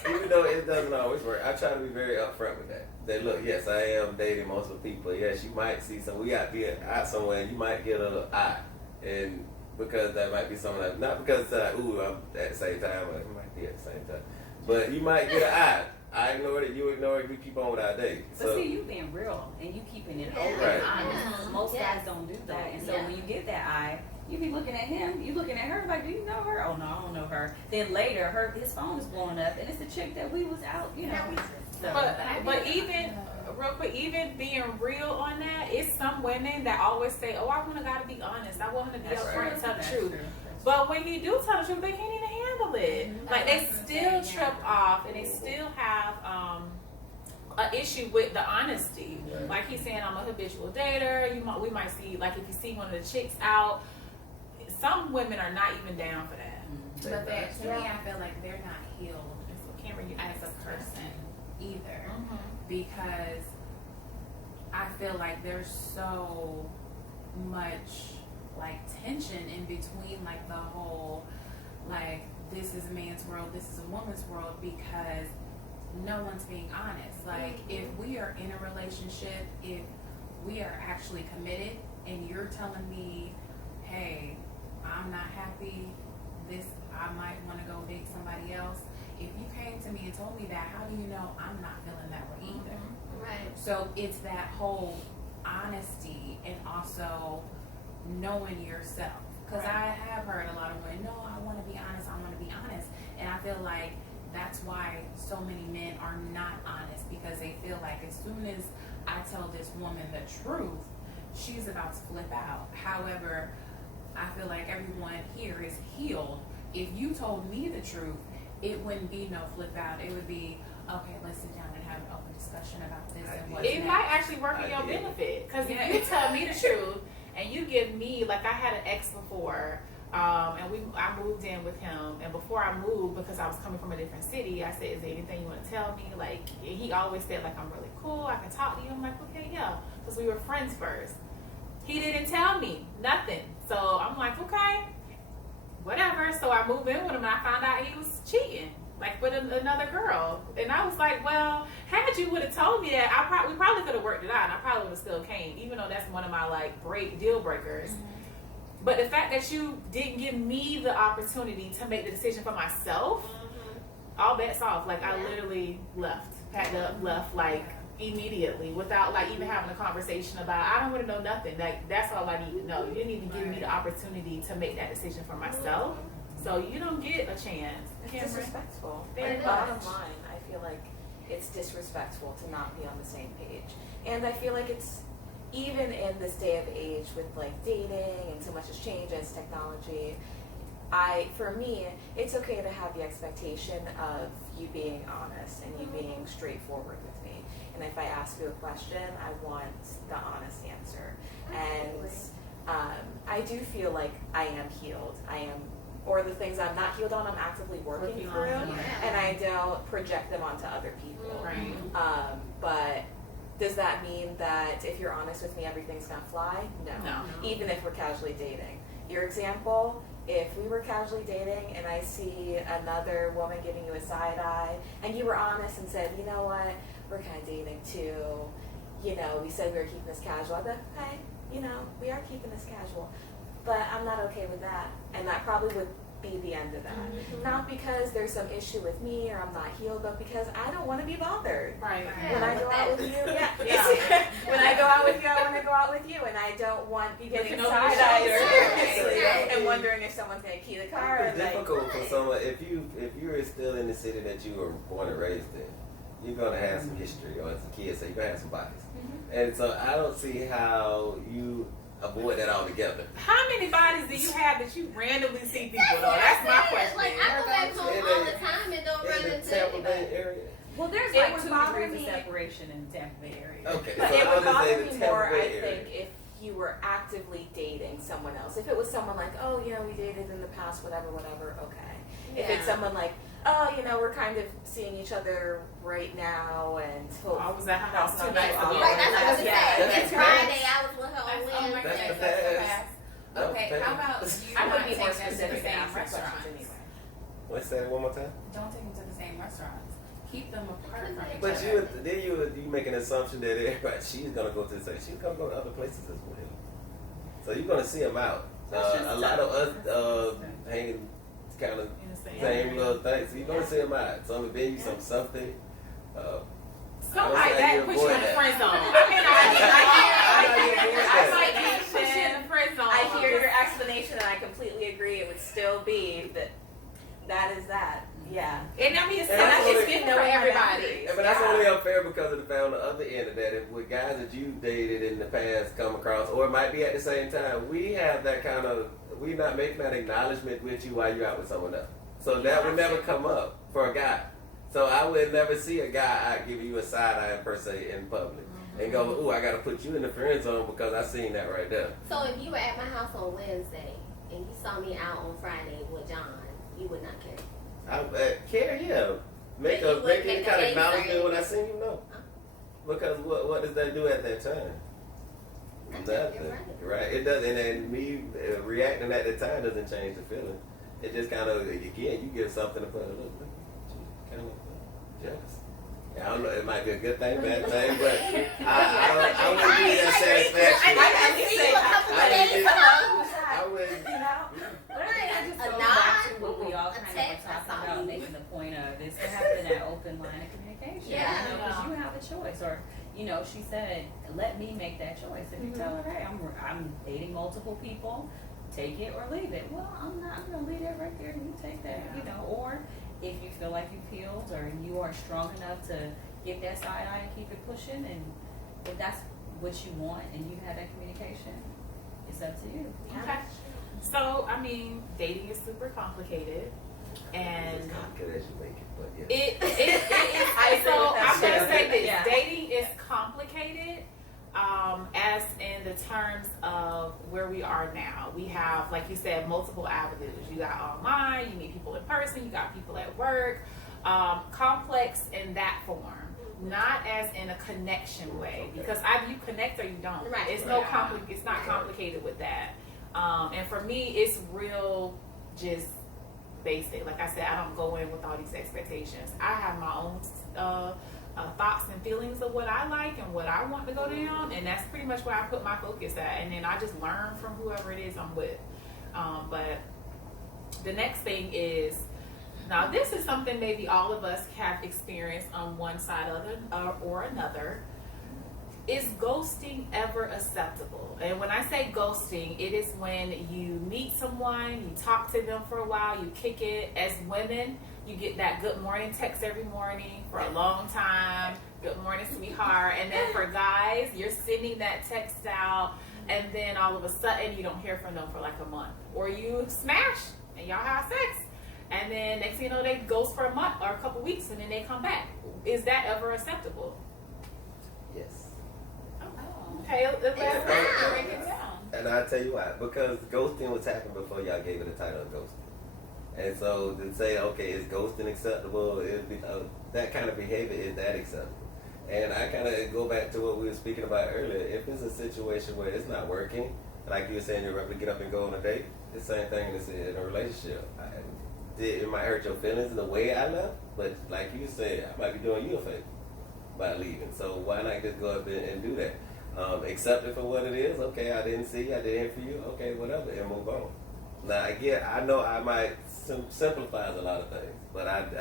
Even though it doesn't always work, I try to be very upfront with that. That look, yes, I am dating multiple people. Yes, you might see some. We got to be out somewhere, and you might get a little eye, and because that might be something like not because ooh, I'm at the same time, or it might be at the same time, but you might get an eye. I ignore it, you ignore it, we keep on with our day. But see, you being real and you keeping it open. Right. Honest. Most guys don't do that, and so when you get that eye, you be looking at him, you looking at her like, do you know her? Oh no, I don't know her. Then later, his phone is blowing up, and it's the chick that we was out, you know. So, but even real quick, even being real on that, it's some women that always say, "Oh, I want a guy to be honest. I want him to be upfront and tell the truth." But when you do tell the truth, they can't even handle it. Like they still trip off, and they still have an issue with the honesty. Right. Like he's saying, I'm a habitual dater. We might see, like if you see one of the chicks out, some women are not even down for that. But to me, I feel like they're not healed as a person either, because I feel like there's so much like tension in between, like the whole like this is a man's world, this is a woman's world, because no one's being honest. Like if we are in a relationship, if we are actually committed, and you're telling me, hey, I'm not happy, I might want to go date somebody else. If you came to me and told me that, how do you know I'm not feeling that way either? Right. So it's that whole honesty and also knowing yourself. Because I have heard a lot of women, no, I want to be honest, and I feel like that's why so many men are not honest, because they feel like as soon as I tell this woman the truth, she's about to flip out. However, I feel like everyone here is healed. If you told me the truth, it wouldn't be no flip out. It would be, okay, let's sit down and have an open discussion about this and what's It next. might actually work in your benefit, because if you tell me the truth and you give me, like I had an ex before, and I moved in with him, and before I moved, because I was coming from a different city, I said, is there anything you want to tell me? Like, and he always said, like, I'm really cool, I can talk to you. I'm like, okay, yeah, because we were friends first. He didn't tell me nothing, so I'm like, okay, whatever. So I moved in with him, and I found out he was cheating, like with another girl. And I was like, well, had you would have told me that, we probably could have worked it out, and I probably would have still came, even though that's one of my like deal breakers. But the fact that you didn't give me the opportunity to make the decision for myself, all bets off. Like I literally packed up, left like immediately without like even having a conversation about, I don't want to know nothing. Like that's all I need to know. You didn't even give me the opportunity to make that decision for myself. So you don't get a chance. It's Cameron. disrespectful. Very Like, much. bottom line, I feel like it's disrespectful to not be on the same page. And I feel like it's, even in this day of age with like dating and so much has changed as technology, for me, it's okay to have the expectation of you being honest and you being straightforward with me. And if I ask you a question, I want the honest answer. And I do feel like I am healed. Or the things I'm not healed on, I'm actively working through, and I don't project them onto other people. Right. But does that mean that if you're honest with me, everything's gonna fly? No. Even if we're casually dating. Your example, if we were casually dating and I see another woman giving you a side eye, and you were honest and said, you know what, we're kind of dating too. You know, we said we were keeping this casual. I'd be like, okay, you know, we are keeping this casual. But I'm not okay with that. And that probably would be the end of that. Not because there's some issue with me or I'm not healed, but because I don't want to be bothered. Right. When I go out with you, when I go out with you, I want to go out with you, and I don't want you getting side-eyed seriously and wondering if someone's going to key the car. It's difficult for someone, if you're still in the city that you were born and raised in, you're going to have some history, or as a kid, so you're going to have some bias. And so I don't see how you avoid that altogether. How many bodies do you have that you randomly see people though? That's my question. Like I go back home all the time and don't run into Tampa Bay anybody. area. well, there's It like would 2 bother degrees of me- separation in the Tampa Bay area. Okay, But so it I would would say bother the me Tampa more, I Bay area. think, if you were actively dating someone else. If it was someone like, oh, you know, we dated in the past, whatever, okay. If it's someone like, oh, you know, we're kind of seeing each other right now, and I was at her house That's 2 not nights true. ago. Right, that's what I was saying. That's It's the Friday. I was with her on Oh my Wednesday. goodness, That's the that's the past. Okay, how about you I would not be more take them to the specific and same ask the questions restaurant? anyway. Let's say it one more time. Don't take them to the same restaurants. Keep them apart from each But other. you make an assumption that everybody, she's gonna go to the same. She's gonna go to other places as well. So you're gonna see them out. A lot of us hanging kind of In the same same area. little things. So you're gonna see them out. Some venue, some something. Something like that puts you in the friend zone. Push you in the friend zone. I hear your explanation, and I completely agree. It would still be that is that. Yeah. And I mean, it's And not that's just only- good for everybody. But that's only unfair because of the fact on the other end of that, if with guys that you dated in the past come across, or it might be at the same time, we have that kind of, we not making that acknowledgement with you while you're out with someone else. So that would never come up for a guy. So I would never see a guy out giving you a side eye per se in public and go, ooh, I got to put you in the friend zone because I seen that right there. So if you were at my house on Wednesday and you saw me out on Friday with John, you would not care. I care, yeah. Make But you would any make kind of a acknowledgement sign. when I seen you, no. Because what does that do at that time? Nothing. You're Right. It doesn't. And me reacting at the time doesn't change the feeling. It just kind of, again, you get something to put a little, kind of jealous. Yeah, I don't know. It might be a good thing, bad thing, but I wouldn't give you that satisfaction. I wouldn't. I just A go nod, back to what we all a kind of text, were that's talking all about, you making the point of is to have that open line of communication. Yeah. You know, because you have a choice, or you know, she said, let me make that choice. If you tell her, hey, I'm dating multiple people, take it or leave it. Well, I'm gonna leave that right there, and you take that. You know, or if you feel like you've healed or you are strong enough to get that side eye and keep it pushing, and if that's what you want and you have that communication, it's up to you. Okay. So, I mean, dating is super complicated. And As complicated as you make it, but yeah. it is. So, I'm going to say this. Dating is complicated as in the terms of where we are now. We have, like you said, multiple avenues. You got online, you meet people in person, you got people at work. Complex in that form. Not as in a connection way, because either you connect or you don't. Right. It's it's not complicated with that. And for me, it's real, just basic. Like I said, I don't go in with all these expectations. I have my own thoughts and feelings of what I like and what I want to go down, and that's pretty much where I put my focus at. And then I just learn from whoever it is I'm with. But the next thing is, now this is something maybe all of us have experienced on one side or another. Is ghosting ever acceptable? And when I say ghosting, it is when you meet someone, you talk to them for a while, you kick it. As women, you get that good morning text every morning for a long time, good morning sweetheart. And then for guys, you're sending that text out, and then all of a sudden you don't hear from them for like a month. Or you smash and y'all have sex, and then next thing you know they ghost for a month or a couple weeks, and then they come back. Is that ever acceptable? Yes. Okay, let's break it down. And I'll tell you why. Because ghosting was happening before y'all gave it a title of ghosting. And so to say, okay, is ghosting acceptable? That kind of behavior, is that acceptable? And I kind of go back to what we were speaking about earlier. If it's a situation where it's not working, like you were saying, you're ready to get up and go on a date, the same thing is in a relationship. It might hurt your feelings in the way I left, but like you said, I might be doing you a favor by leaving. So why not just go up and do that? Accept it for what it is. Okay, I didn't see you, I didn't hear for you. Okay, whatever, and move on. Now, again, I know I might simplifies a lot of things, but I've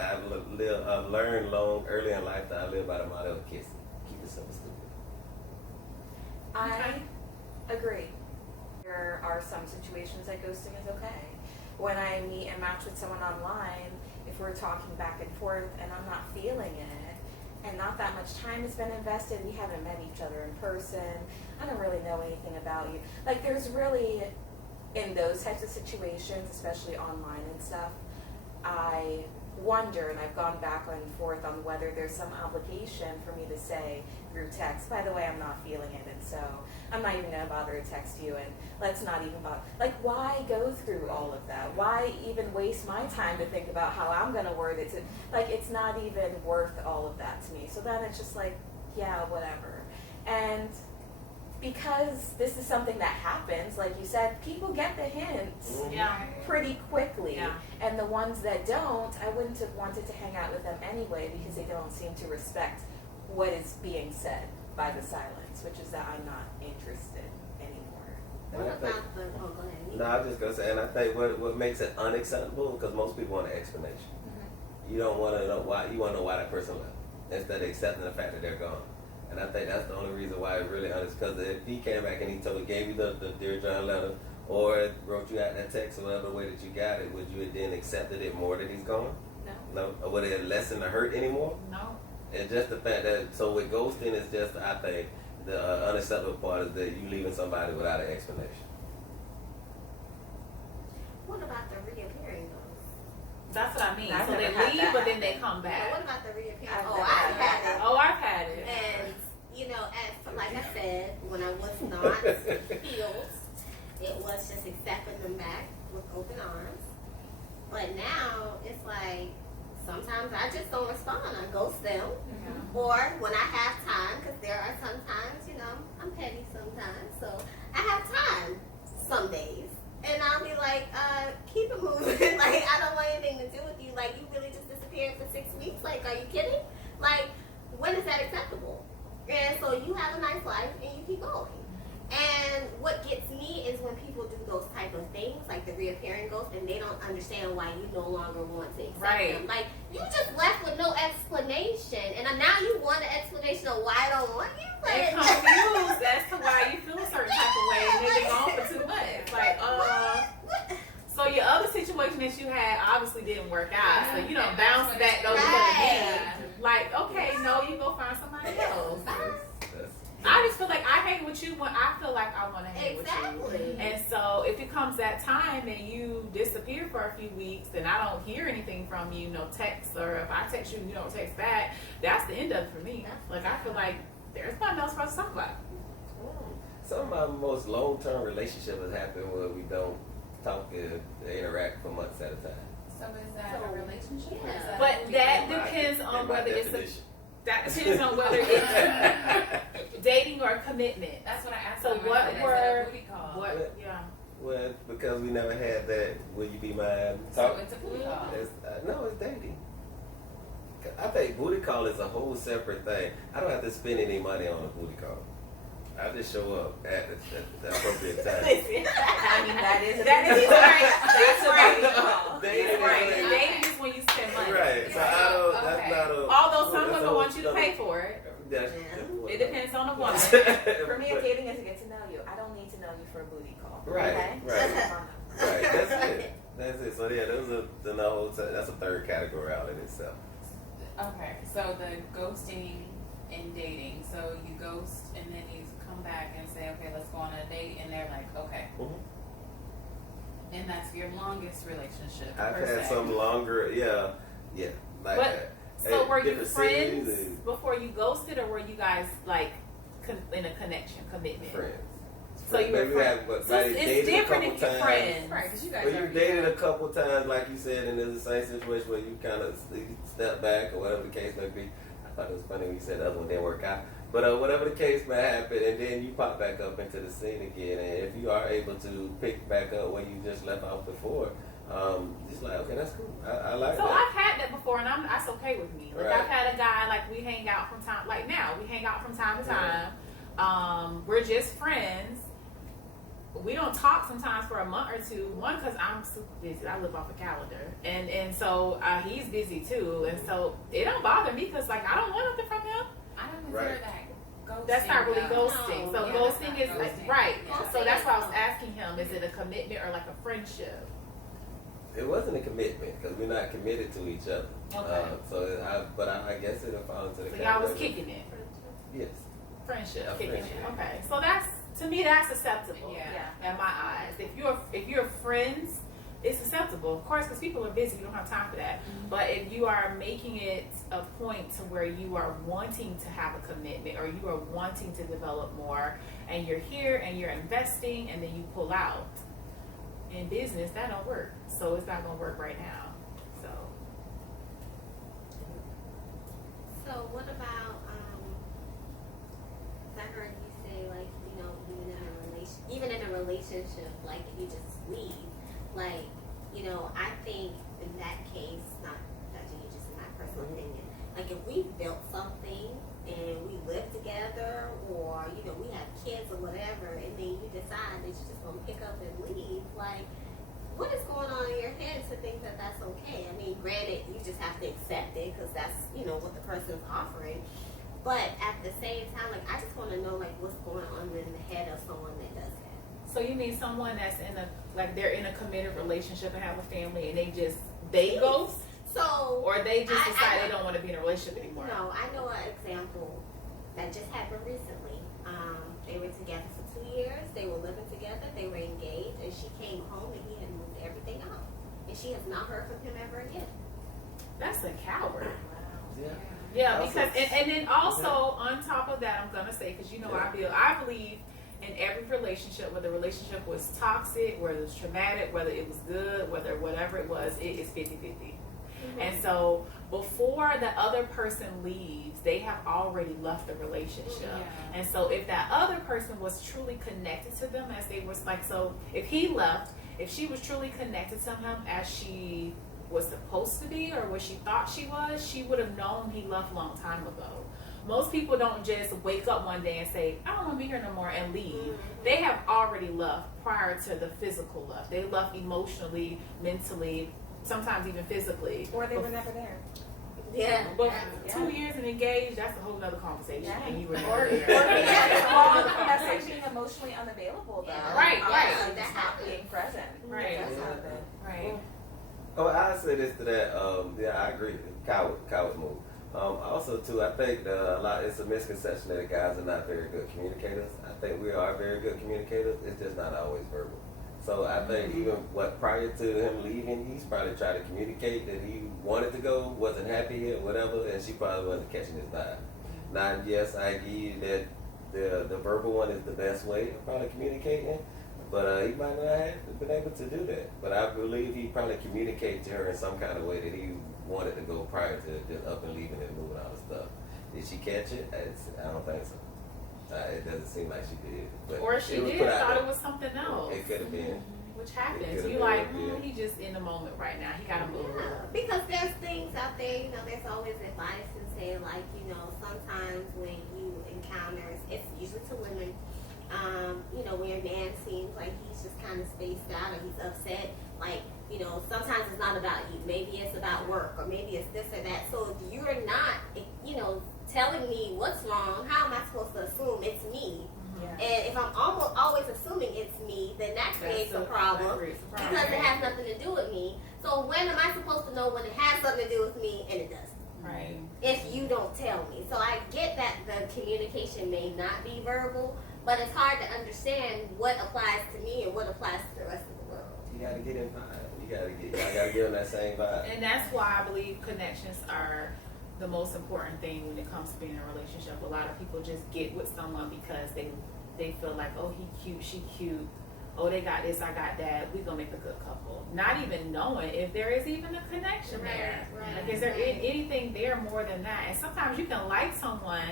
learned early in life that I live by the motto of kissing. Keep it simple, stupid. I agree. There are some situations that ghosting is okay. When I meet and match with someone online, if we're talking back and forth and I'm not feeling it, and not that much time has been invested, we haven't met each other in person, I don't really know anything about you. Like, there's really, in those types of situations, especially online and stuff, I wonder, and I've gone back and forth on whether there's some obligation for me to say through text, by the way, I'm not feeling it, and so I'm not even going to bother to text you, and let's not even bother. Like, why go through all of that? Why even waste my time to think about how I'm going to word it? Like, it's not even worth all of that to me. So then it's just like, yeah, whatever. And because this is something that happens, like you said, people get the hints Yeah. pretty quickly. Yeah. And And the ones that don't, I wouldn't have wanted to hang out with them anyway because they don't seem to respect what is being said by the silence, which is that I'm not interested anymore. What about the? Oh, go ahead. No, I was just gonna say, and I think what makes it unacceptable because most people want an explanation. You don't want to know why. You want to know why that person left instead of accepting the fact that they're gone. And I think that's the only reason why it really honest. Because if he came back and he gave you the Dear John letter, or wrote you out that text, or whatever way that you got it, would you have then accepted it more that he's gone? No. No. Or would it lessen the hurt anymore? No. It's just the fact that so with ghosting, it's just I think the unacceptable part is that you leaving somebody without an explanation. What about the reappearing though? That's what I mean. I've So they never had leave, that but then they happen. come Yeah, back. what about the reappearing? I've Oh, never I've had had it. Oh, I've had it. And you know, like I said, when I was not healed, it was just accepting them back with open arms. But now it's like sometimes I just don't respond. I ghost them. Or when I have time, because there are sometimes, you know, I'm petty sometimes, so I have time some days. And I'll be like, keep it moving. Like, I don't want anything to do with you. Like, you really just disappeared for 6 weeks? Like, are you kidding? Like, when is that acceptable? And so you have a nice life and you keep going. And what gets me is when people do those type of things, like the reappearing ghost, and they don't understand why you no longer want to accept them. Like, you just left with no explanation, and now you want an explanation of why I don't want you. They're confused as to why you feel a certain type of way, and then they're gone for 2 months. Like, so your other situation that you had obviously didn't work out, so you don't bounce back those other things. Like, okay, no, you go find somebody else. I just feel like I hang with you when I feel like I want to hang with you. And so if it comes that time and you disappear for a few weeks and I don't hear anything from you, no text, or if I text you and you don't text back, that's the end of it for me. Like, I feel like there's nothing else for us to talk about. Some of my most long-term relationships has happened where we don't talk and interact for months at a time. So is that a relationship? Or is that But that depends on whether it's dating or commitment. That's what I asked. So him. I what said, is it a were booty call? what? Yeah. Well, because we never had that. Will you be mine? So it's a booty call. No, it's dating. I think booty call is a whole separate thing. I don't have to spend any money on a booty call. I just show up at the appropriate time. I mean, that is right. Dating Right. is- Dating is when you spend money. Right. So I don't. That's Okay. not a. Although some that's women a- want you to pay for it. That's, It depends on the woman. For me, dating is to get to know you. I don't need to know you for a booty call. Right, Okay? right. So, Right, that's it. That's it. So yeah, that's a third category out in itself. Okay, so the ghosting and dating. So you ghost and then you come back and say, okay, let's go on a date, and they're like, okay. Mm-hmm. And that's your longest relationship. I've per had se. some longer, yeah, like But- that. So At were you different friends cities and before you ghosted, or were you guys like in a connection, commitment? friends. So you were Maybe friends. but So might it's have dated a different couple if you're times. friends. Right, because you guys Well, you already dated know. a couple times, like you said, and there's the same situation where you kind of step back or whatever the case may be. I thought it was funny when you said the other one didn't work out. But whatever the case may happen, and then you pop back up into the scene again, and if you are able to pick back up where you just left off before, just like, okay, that's cool. I like So that. I've had that before, and that's okay with me. Like Right. I've had a guy, like we hang out from time, like now we hang out from time to time. We're just friends. We don't talk sometimes for a month or two. One, because I'm super busy. I live off a calendar, and so he's busy too, and so it don't bother me because like I don't want nothing from him. I don't consider Right. that ghosting. That's not really though. ghosting. No, So yeah, ghosting that's is not ghosting. right. Yeah. So that's why I was asking him: is it a commitment or like a friendship? It wasn't a commitment because we're not committed to each other. Okay. I guess it'll fall into the So y'all was category. kicking it, Yes. friendship, Yeah, kicking friendship. it. Okay, so that's to me that's acceptable. Yeah. In my eyes, if you're friends, it's acceptable, of course, because people are busy. You don't have time for that. But if you are making it a point to where you are wanting to have a commitment or you are wanting to develop more, and you're here and you're investing, and then you pull out in business, that don't work. So it's not gonna work right now. So what about I heard you say like, you know, even in a relationship, like if you just leave, like you know, I think in that case, not judging you, just in my personal opinion, like if we built something and we live together, or you know, we have kids or whatever, and then you decide that you're just gonna pick up and leave, like, what is going on in your head to think that that's okay? I mean, granted, you just have to accept it because that's, you know, what the person's offering. But at the same time, like, I just want to know, like, what's going on in the head of someone that does that. So you mean someone that's in a, like, they're in a committed relationship and have a family, and they ghost? So, or they just decide they don't want to be in a relationship anymore? No, I know an example that just happened recently. They were together for 2 years. They were living together. They were engaged, and she came home and he had moved everything out, and she has not heard from him ever again. That's a coward. Yeah. Yeah, because and then also on top of that, I'm gonna say, because you know, I believe in every relationship, whether the relationship was toxic, whether it was traumatic, whether it was good, whether whatever it was, it is 50-50. And so before the other person leaves, they have already left the relationship. And so if that other person was truly connected to them as they were, like, so if he left, if she was truly connected to him as she was supposed to be, or what she thought she was, she would have known he left a long time ago. Most people don't just wake up one day and say, I don't want to be here no more, and leave. They have already left prior to the physical left. They left emotionally, mentally, sometimes even physically. Or they were never there. Yeah. But 2 years and engaged, that's a whole nother conversation. Yeah. And you were Or never there. that's like being emotionally unavailable, though. Right. Just not being present. Right. It does happen. Right. Oh, I say this to that. Yeah, I agree. Coward move. Also, too, I think it's a misconception that guys are not very good communicators. I think we are very good communicators. It's just not always verbal. So I think even prior to him leaving, he's probably tried to communicate that he wanted to go, wasn't happy here, whatever, and she probably wasn't catching his vibe. Now, yes, I give you that the verbal one is the best way of probably communicating, but he might not have been able to do that. But I believe he probably communicated to her in some kind of way that he wanted to go prior to just up and leaving and moving all the stuff. Did she catch it? I don't think so. It doesn't seem like she did. But Or she did, thought it was something else. It could have been. Which happens. could've You been, like, yeah. he just in the moment right now. He got to move. Yeah, because there's things out there, you know, there's always advice and say, like, you know, sometimes when you encounter, it's usually to women, you know, where a man seems like he's just kind of spaced out or he's upset, like, you know, sometimes it's not about you. Maybe it's about work, or maybe it's this or that. So if you're not, you know, telling me what's wrong, how am I supposed to assume it's me? And if I'm always assuming it's me, then that creates a problem because it has nothing to do with me. So when am I supposed to know when it has something to do with me and it doesn't? Right. If you don't tell me. So I get that the communication may not be verbal, but it's hard to understand what applies to me and what applies to the rest of the world. You gotta get in vibe. I gotta get on that same vibe. And that's why I believe connections are the most important thing when it comes to being in a relationship. A lot of people just get with someone because they feel like, oh, he cute, she cute, oh, they got this, I got that, we gonna make a good couple. Not even knowing if there is even a connection there. Like, is there anything there more than that? And sometimes you can like someone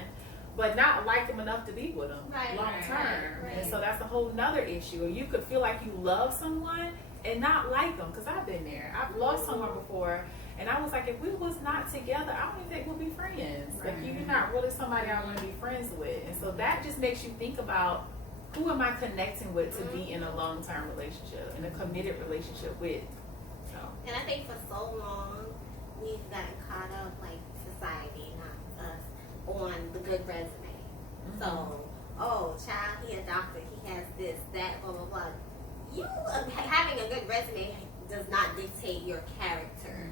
but not like them enough to be with them long term. And so that's a whole nother issue. Or you could feel like you love someone and not like them, because I've been there. I've loved someone before, and I was like, if we was not together, I don't even think we'll be friends. Like, you're not really somebody I want to be friends with. And so that just makes you think about, who am I connecting with to be in a long-term relationship, in a committed relationship with? So. And I think for so long, we've gotten caught up, like society, not us, on the good resume. So, oh, child, he a doctor, he has this, that, blah, blah, blah. You having a good resume does not dictate your character.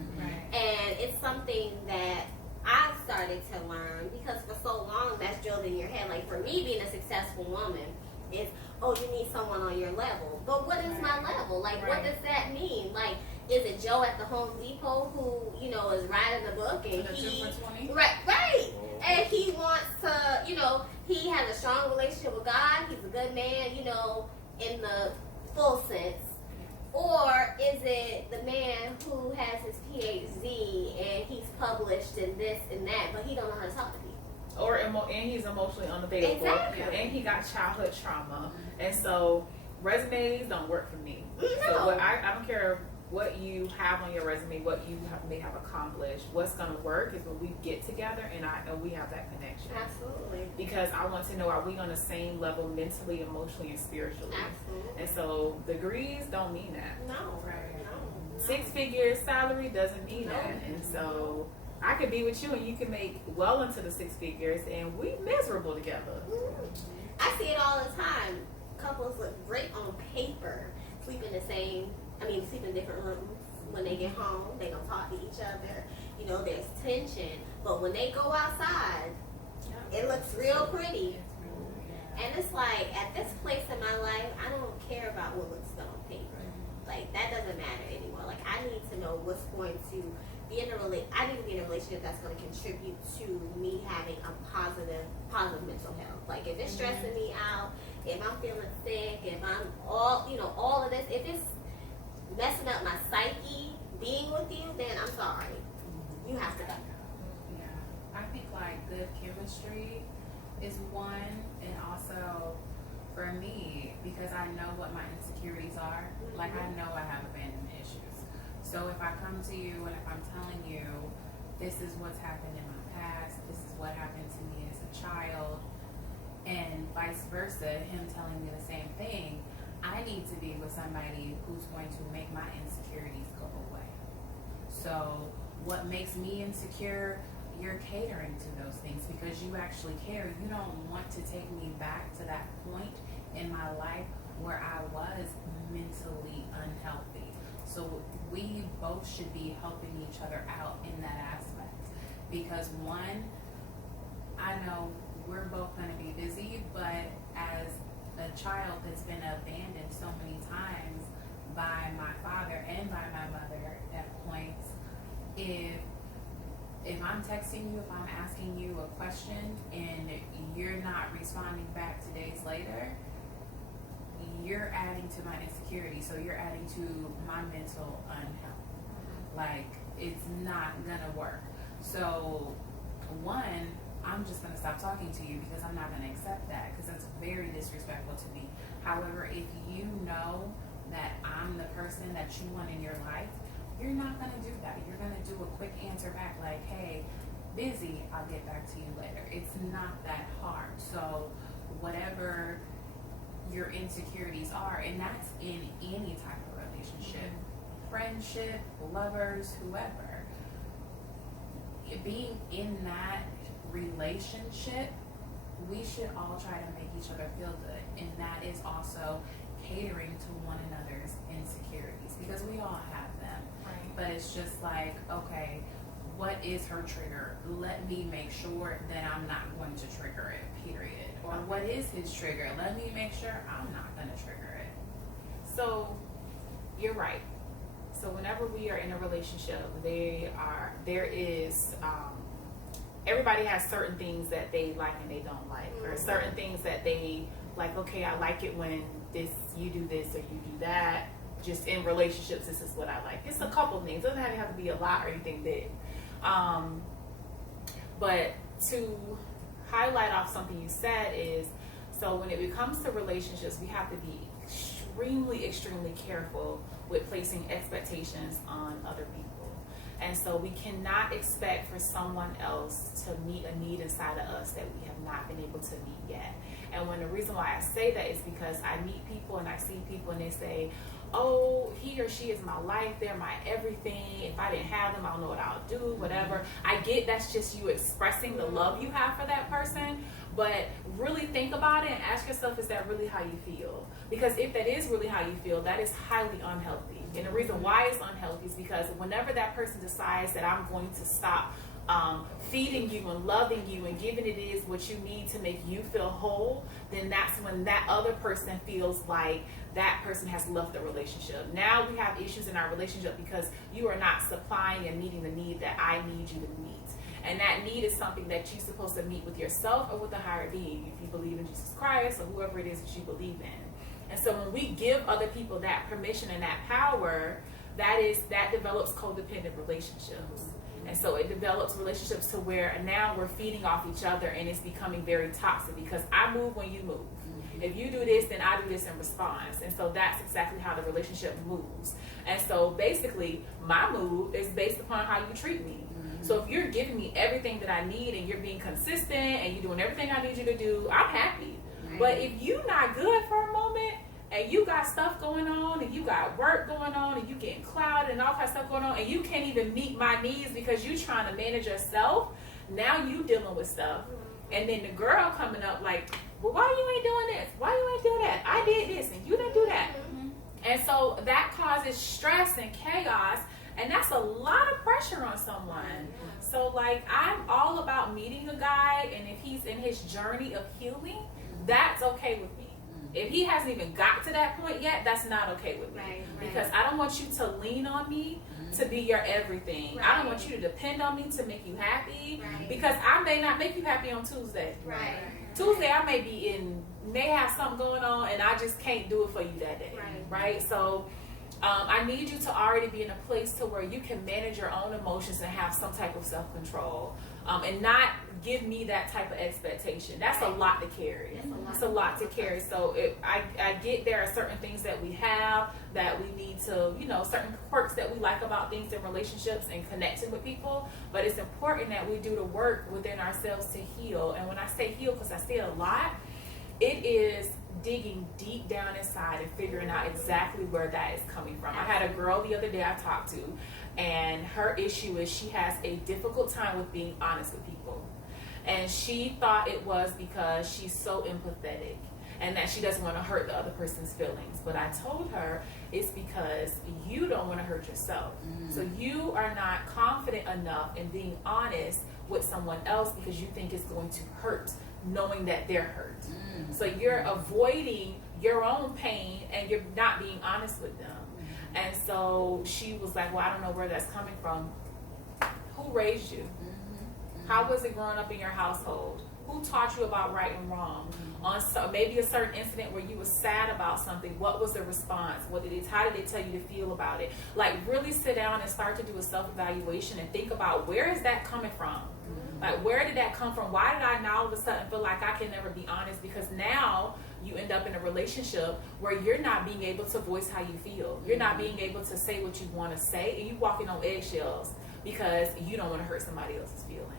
And it's something that I've started to learn, because for so long that's drilled in your head. Like, for me, being a successful woman is, oh, you need someone on your level. But what is my level? Like, what does that mean? Like, is it Joe at the Home Depot who, you know, is writing the book and he right, and he wants to, you know, he has a strong relationship with God, he's a good man, you know, in the full sense? Or is it the man who has his PhD and he's published in this and that, but he don't know how to talk to people? Or and he's emotionally unavailable. Exactly. And he got childhood trauma. And so resumes don't work for me. No. So I don't care what you have on your resume, what you may have accomplished. What's going to work is when we get together and we have that connection. Absolutely. Because I want to know, are we on the same level mentally, emotionally, and spiritually? Absolutely. And so degrees don't mean that. No. Right. No. 6-figure salary doesn't mean that. And so I could be with you and you can make well into the 6 figures and we miserable together. I see it all the time. Couples look great on paper, sleep in different rooms. When they get home, they don't talk to each other. You know, there's tension. But when they go outside, it looks real pretty. And it's like, at this place in my life, I don't care about what looks good on paper. Like, that doesn't matter anymore. Like, I need to know what's going to be in a relationship that's going to contribute to me having a positive mental health. Like, if it's stressing me out, if I'm feeling sick, if I'm all of this, if it's messing up my psyche being with you, then I'm sorry. You have to go. Yeah. I think like good chemistry is one, and also for me, because I know what my insecurities are, like I know I have abandonment issues. So if I come to you and if I'm telling you this is what's happened in my past, this is what happened to me as a child, and vice versa, him telling me the same thing, I need to be with somebody who's going to make my insecurities go away. So what makes me insecure, you're catering to those things because you actually care. You don't want to take me back to that point in my life where I was mentally unhealthy. So we both should be helping each other out in that aspect. Because one, I know we're both going to be busy, but as a child that's been abandoned so many times by my father and by my mother at points, if I'm texting you, if I'm asking you a question and you're not responding back 2 days later, you're adding to my insecurity. So you're adding to my mental unhealth. Like, it's not gonna work. So one, I'm just going to stop talking to you because I'm not going to accept that, because that's very disrespectful to me. However, if you know that I'm the person that you want in your life, you're not going to do that. You're going to do a quick answer back like, hey, busy, I'll get back to you later. It's not that hard. So whatever your insecurities are, and that's in any type of relationship, friendship, lovers, whoever, being in that relationship, we should all try to make each other feel good, and that is also catering to one another's insecurities, because we all have them. Right. But it's just like, okay, what is her trigger? Let me make sure that I'm not going to trigger it, period. Or what is his trigger? Let me make sure I'm not going to trigger it. So you're right. So whenever we are in a relationship, everybody has certain things that they like and they don't like, or certain things that they like. Okay, I like it when you do this or you do that. Just in relationships, this is what I like. It's a couple things. It doesn't have to be a lot or anything big. But to highlight off something you said is, so when it comes to relationships, we have to be extremely careful with placing expectations on other people. And so we cannot expect for someone else to meet a need inside of us that we have not been able to meet yet. And the reason why I say that is because I meet people and I see people and they say, oh, he or she is my life, they're my everything. If I didn't have them, I don't know what I'll do, whatever. I get that's just you expressing the love you have for that person. But really think about it and ask yourself, is that really how you feel? Because if that is really how you feel, that is highly unhealthy. And the reason why it's unhealthy is because whenever that person decides that I'm going to stop feeding you and loving you and giving it is what you need to make you feel whole, then that's when that other person feels like that person has left the relationship. Now we have issues in our relationship because you are not supplying and meeting the need that I need you to meet. And that need is something that you're supposed to meet with yourself or with a higher being, if you believe in Jesus Christ or whoever it is that you believe in. And so when we give other people that permission and that power, that develops codependent relationships. And so it develops relationships to where now we're feeding off each other and it's becoming very toxic because I move when you move. If you do this, then I do this in response. And so that's exactly how the relationship moves. And so basically, my move is based upon how you treat me. So if you're giving me everything that I need and you're being consistent and you're doing everything I need you to do, I'm happy. But if you're not good for a moment and you got stuff going on and you got work going on and you getting clouded and all kind of stuff going on and you can't even meet my needs because you're trying to manage yourself, now you dealing with stuff. And then the girl coming up like, well, why you ain't doing this? Why you ain't doing that? I did this and you didn't do that. And so that causes stress and chaos. And that's a lot of pressure on someone. So like, I'm all about meeting a guy, and if he's in his journey of healing, that's okay with me. If he hasn't even got to that point yet, that's not okay with me. Because I don't want you to lean on me to be your everything. I don't want you to depend on me to make you happy. Because I may not make you happy on Tuesday. Tuesday I may have something going on and I just can't do it for you that day. Right? So I need you to already be in a place to where you can manage your own emotions and have some type of self-control, and not give me that type of expectation. That's a lot to carry. It's a lot to carry. So I get there are certain things that we have that we need to, certain quirks that we like about things in relationships and connecting with people. But it's important that we do the work within ourselves to heal. And when I say heal, because I say it a lot, it is digging deep down inside and figuring out exactly where that is coming from. I had a girl the other day I talked to, and her issue is she has a difficult time with being honest with people. And she thought it was because she's so empathetic and that she doesn't want to hurt the other person's feelings. But I told her it's because you don't want to hurt yourself. So you are not confident enough in being honest with someone else because you think it's going to hurt knowing that they're hurt. So you're avoiding your own pain and you're not being honest with them. And so she was like, well, I don't know where that's coming from. Who raised you? How was it growing up in your household? Who taught you about right and wrong? On maybe a certain incident where you were sad about something, what was the response? How did they tell you to feel about it? Like really sit down and start to do a self-evaluation and think about where is that coming from? Like where did that come from? Why did I now all of a sudden feel like I can never be honest? Because now you end up in a relationship where you're not being able to voice how you feel. You're not being able to say what you want to say, and you're walking on eggshells because you don't want to hurt somebody else's feelings.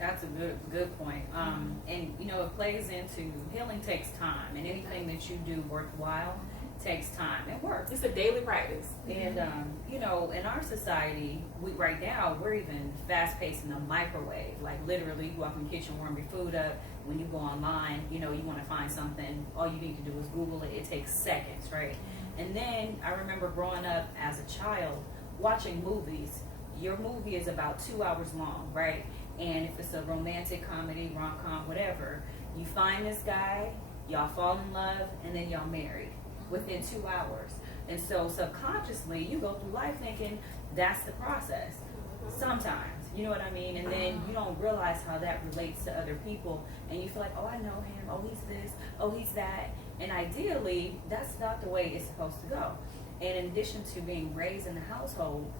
That's a good point. And it plays into healing takes time, and anything that you do worthwhile takes time and work. It's a daily practice. And in our society, right now we're even fast paced in the microwave. Like literally, you walk in the kitchen, warm your food up. When you go online, you want to find something. All you need to do is Google it. It takes seconds, right? And then I remember growing up as a child watching movies. Your movie is about 2 hours long, right? And if it's a romantic comedy, rom-com, whatever, you find this guy, y'all fall in love, and then y'all married within 2 hours. And so subconsciously, you go through life thinking that's the process. Sometimes, you know what I mean? And then you don't realize how that relates to other people. And you feel like, oh, I know him. Oh, he's this. Oh, he's that. And ideally, that's not the way it's supposed to go. And in addition to being raised in the household,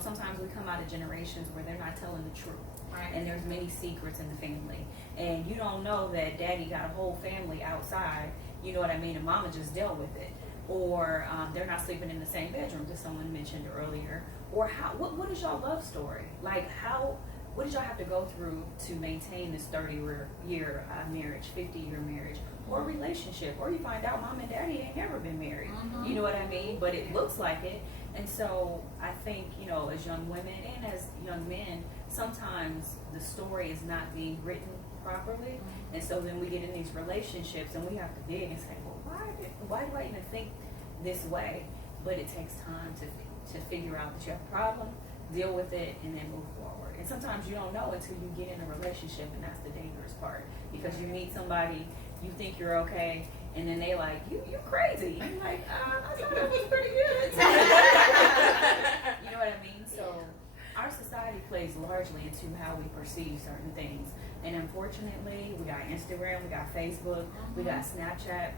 sometimes we come out of generations where they're not telling the truth. Right. And there's many secrets in the family. And you don't know that daddy got a whole family outside, you know what I mean, and mama just dealt with it. Or they're not sleeping in the same bedroom, that someone mentioned earlier. Or what is y'all love story? Like what did y'all have to go through to maintain this 30-year marriage, 50-year marriage, or relationship? Or you find out mom and daddy ain't never been married. You know what I mean? But it looks like it. And so I think, as young women and as young men, sometimes the story is not being written properly. And so then we get in these relationships and we have to dig and say, well, why do I even think this way? But it takes time to figure out that you have a problem, deal with it, and then move forward. And sometimes you don't know until you get in a relationship, and that's the dangerous part. Because you meet somebody, you think you're okay, and then they like, you're crazy. I'm like, I thought it was pretty good. You know what I mean? So our society plays largely into how we perceive certain things. And unfortunately, we got Instagram, we got Facebook, we got Snapchat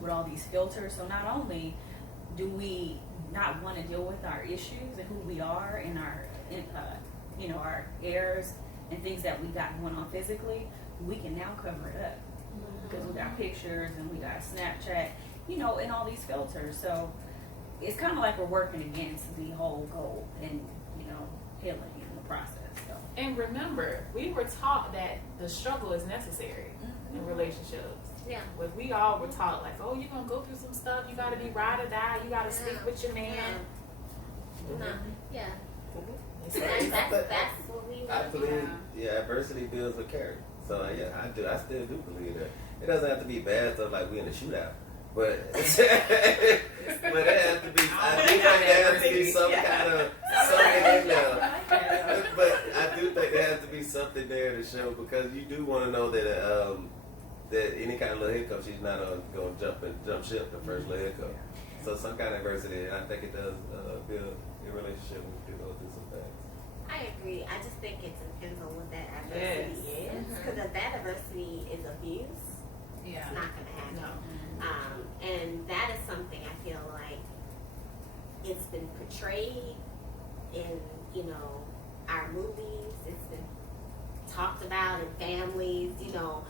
with all these filters. So not only do we not want to deal with our issues and who we are and our errors and things that we got going on physically, we can now cover it up. because we got pictures and we got Snapchat, you know, and all these filters. So it's kind of like we're working against the whole goal and, you know, healing in the process. So. And remember, we were taught that the struggle is necessary in relationships. Yeah. But we all were taught like, oh, you're gonna go through some stuff. You gotta be ride or die. You gotta stick with your man. No. Yeah. It's That's what we I want. believe, adversity builds a character. So yeah, I do. I still do believe that. It doesn't have to be bad stuff like we in a shootout, but but it has to be. I do think there has to be some kind of something in there. But I do think there has to be something there to show, because you do want to know that that any kind of little hiccup, she's not going to jump ship the first little hiccup. So some kind of adversity, and I think it does build a relationship when you do go through some things. I agree. I just think it depends on what that adversity is. Because if that adversity is abuse, it's not going to happen. No. And that is something I feel like it's been portrayed in, you know, our movies. It's been talked about in families, you know.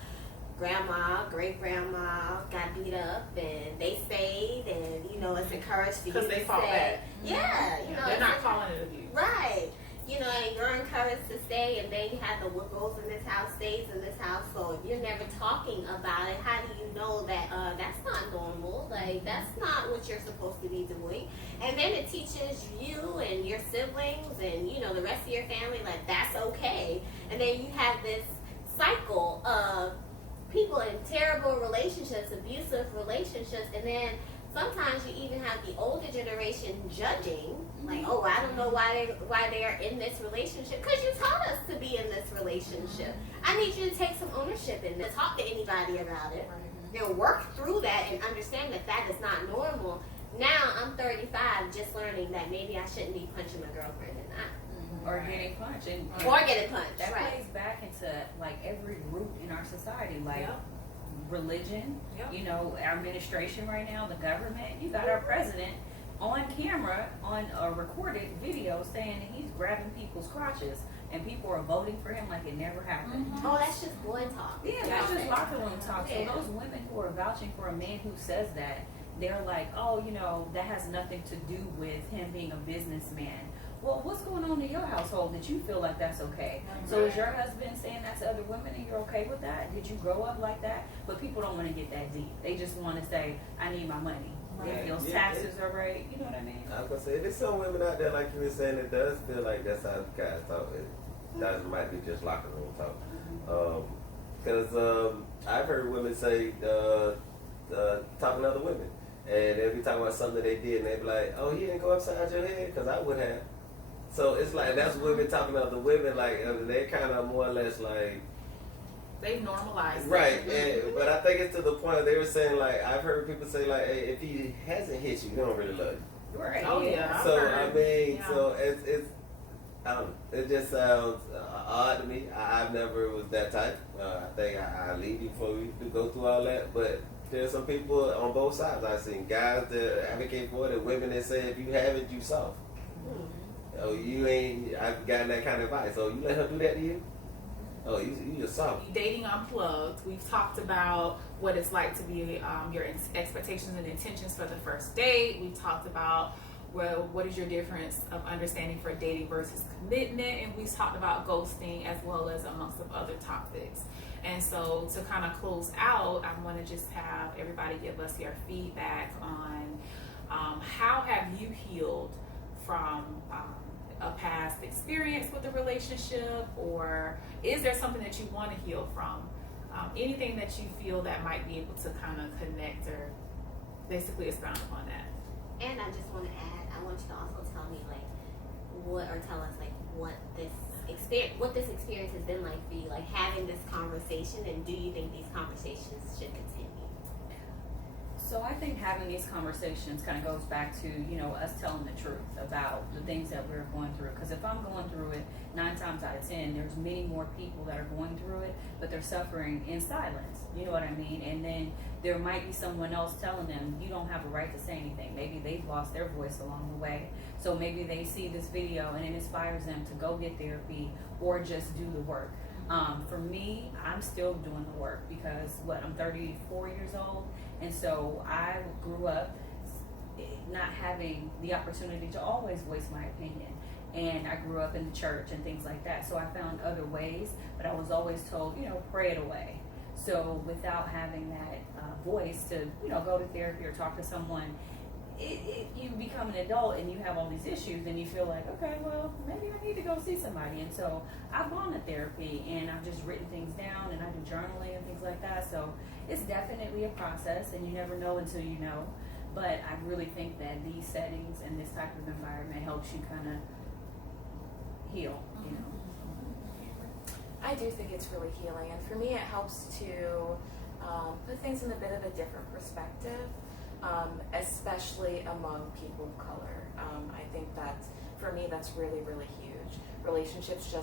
Grandma, great grandma got beat up and they stayed, and you know, it's encouraged for you Because to they fought say, back. yeah, you know, They're not calling it abuse. right. You know, and you're encouraged to stay, and then you have the what goes in this house stays in this house. So if you're never talking about it, how do you know that that's not normal? Like, that's not what you're supposed to be doing. And then it teaches you and your siblings and, you know, the rest of your family, like, that's okay. And then you have this cycle of people in terrible relationships, abusive relationships, and then sometimes you even have the older generation judging, like, oh, I don't know why they're in this relationship, because you taught us to be in this relationship. I need you to take some ownership in this. Talk to anybody about it. You know, work through that and understand that that is not normal. Now I'm 35, just learning that maybe I shouldn't be punching my girlfriend and not. Or getting punched. Or getting punched. That right. plays back into like every root in our society, like religion, you know, our administration right now, the government. You got our president on camera on a recorded video saying that he's grabbing people's crotches, and people are voting for him like it never happened. Oh, that's just boy talk. Yeah, that's just locker room talk. So Yeah. those women who are vouching for a man who says that, they're like, oh, you know, that has nothing to do with him being a businessman. Well, what's going on in your household that you feel like that's okay? So is your husband saying that to other women and you're okay with that? Did you grow up like that? But people don't want to get that deep. They just want to say, I need my money. If those taxes are right, you know what I mean? I was going to say, there's some women out there, like you were saying, that does feel like that's how guys talk. That might be just locker room talk. Because I've heard women say, talking to other women. And they'll be talking about something they did, and they'll be like, oh, he didn't go upside your head? Because I would have. So it's like, that's women talking to other women, like, they're kind of more or less like... They've normalized right, it. but I think it's to the point they were saying, like, I've heard people say, like, hey, if he hasn't hit you, he don't really love you. Right. Oh, yeah. So, I've heard. I mean, so it's I don't know. It just sounds odd to me. I've never was that type. I think I leave you before we go through all that. But there's some people on both sides. I've seen guys that advocate for it and women that say, if you have it, you soft. Oh, you ain't, I've gotten that kind of advice. Oh, you let her do that to you? Oh, you just soft. Dating Unplugged, we've talked about what it's like to be your expectations and intentions for the first date. We've talked about, well, what is your difference of understanding for dating versus commitment, and we've talked about ghosting as well as amongst some other topics. And so to kind of close out, I want to just have everybody give us your feedback on how have you healed from a past experience with a relationship, or is there something that you want to heal from? Anything that you feel that might be able to kind of connect or basically expound upon that. And I just want to add, I want you to also tell me tell us what this experience has been like for you, like having this conversation, and do you think these conversations should continue? So I think having these conversations kind of goes back to, you know, us telling the truth about the things that we're going through. Because if I'm going through it 9 times out of 10, there's many more people that are going through it, but they're suffering in silence. You know what I mean? And then there might be someone else telling them, you don't have a right to say anything. Maybe they've lost their voice along the way. So maybe they see this video and it inspires them to go get therapy or just do the work. For me, I'm still doing the work because I'm 34 years old, and so I grew up not having the opportunity to always voice my opinion. And I grew up in the church and things like that, so I found other ways, but I was always told, pray it away. So without having that voice to, go to therapy or talk to someone, you become an adult and you have all these issues and you feel like, okay, well, maybe I need to go see somebody. And so I've gone to therapy and I've just written things down and I do journaling and things like that. So it's definitely a process and you never know until you know. But I really think that these settings and this type of environment helps you kind of heal, I do think it's really healing, and for me it helps to put things in a bit of a different perspective, especially among people of color. I think that for me that's really, really huge. Relationships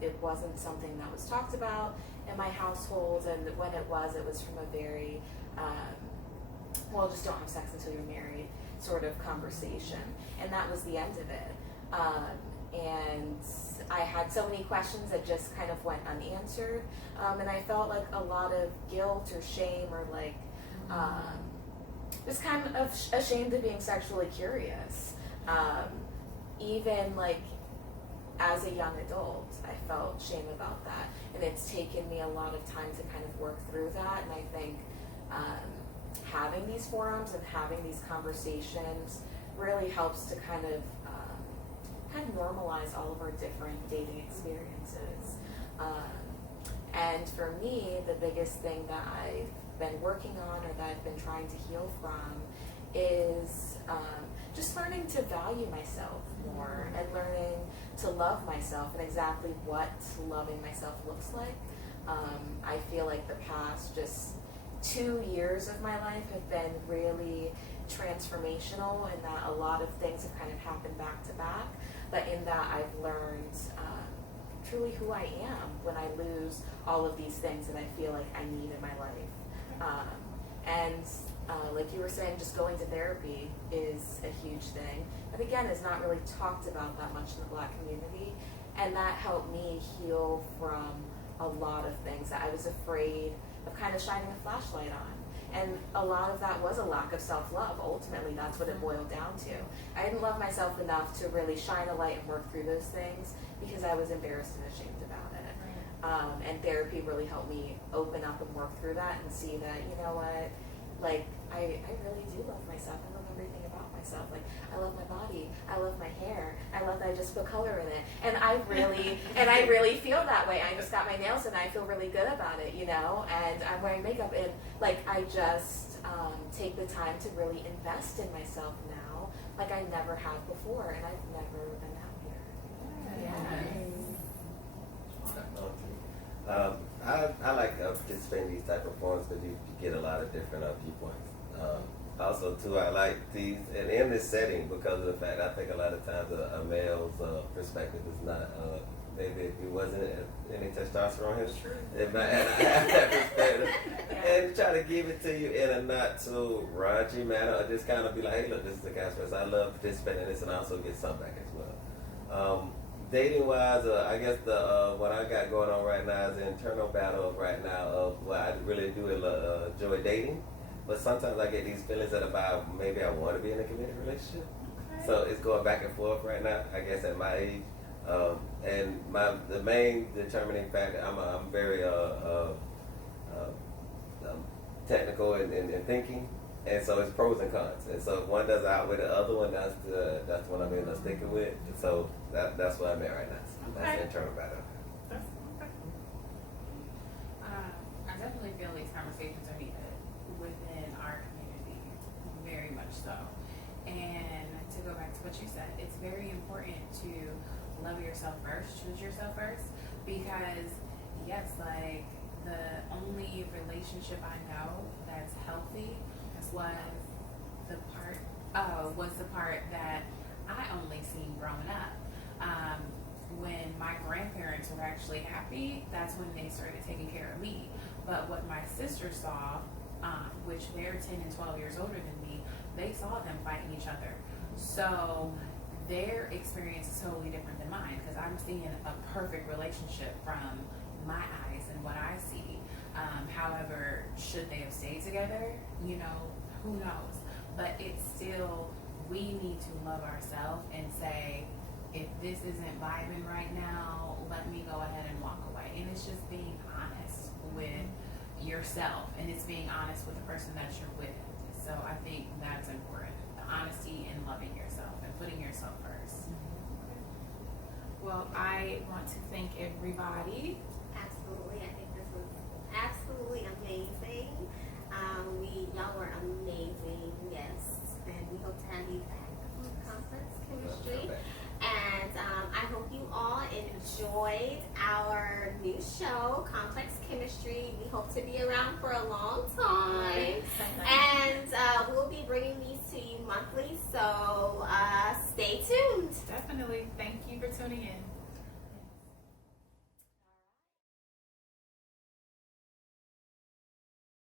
it wasn't something that was talked about in my household, and when it was from a very just don't have sex until you're married sort of conversation, and that was the end of it. And I had so many questions that just kind of went unanswered, and I felt like a lot of guilt or shame, or like just kind of ashamed of being sexually curious. Even like as a young adult, I felt shame about that, and it's taken me a lot of time to kind of work through that. And I think having these forums and having these conversations really helps to kind of normalize all of our different dating experiences. And for me, the biggest thing that I've been working on, or that I've been trying to heal from, is just learning to value myself more and learning to love myself and exactly what loving myself looks like. I feel like the past just 2 years of my life have been really transformational, in that a lot of things have kind of happened back to back, but in that I've learned truly who I am when I lose all of these things that I feel like I need in my life. And like you were saying, just going to therapy is a huge thing, but again, it's not really talked about that much in the Black community, and that helped me heal from a lot of things that I was afraid of kind of shining a flashlight on. And a lot of that was a lack of self-love. Ultimately, that's what it boiled down to. I didn't love myself enough to really shine a light and work through those things because I was embarrassed and ashamed about it. And therapy really helped me open up and work through that and see that, you know what, like, I really do love myself. I love everything about myself. Like, I love my body. I love my hair. I love that I just put color in it. And I really feel that way. I just got my nails and I feel really good about it, and I'm wearing makeup, and like, I just take the time to really invest in myself now like I never have before, and I've never been happier. I like participating in these type of forums because you get a lot of different viewpoints. Also, too, I like these, and in this setting, because of the fact I think a lot of times a male's perspective is not, maybe if it wasn't any testosterone here, it might have that perspective, and try to give it to you in a not so raunchy manner, or just kind of be like, hey, look, this is the kind of person I love participating in this, and also get some back as well. Dating wise, I guess what I got going on right now is the internal battle right now of I really do enjoy dating, but sometimes I get these feelings that about maybe I want to be in a committed relationship. Okay. So it's going back and forth right now, I guess, at my age. And the main determining factor, I'm very technical in thinking. And so it's pros and cons. And so if one does outweigh the other one, that's the one I'm in sticking with. So that's what I'm at right now. So that's the internal battle. I definitely feel these conversations are needed within our community, very much so. And to go back to what you said, it's very important to love yourself first, choose yourself first, because yes, like, the only relationship I know that's healthy was the part that I only seen growing up. When my grandparents were actually happy, that's when they started taking care of me. But what my sisters saw, which they're 10 and 12 years older than me, they saw them fighting each other. So their experience is totally different than mine, because I'm seeing a perfect relationship from my eyes and what I see. However, should they have stayed together, you know, who knows? But it's still, we need to love ourselves and say, if this isn't vibing right now, let me go ahead and walk away. And it's just being honest with yourself, and it's being honest with the person that you're with. So I think that's important. The honesty and loving yourself and putting yourself first. Well, I want to thank everybody. Absolutely. I think this was absolutely amazing. Y'all were amazing guests, and we hope to have you back on Complex Chemistry. And I hope you all enjoyed our new show, Complex Chemistry. We hope to be around for a long time. And we'll be bringing these to you monthly, so stay tuned. Definitely. Thank you for tuning in.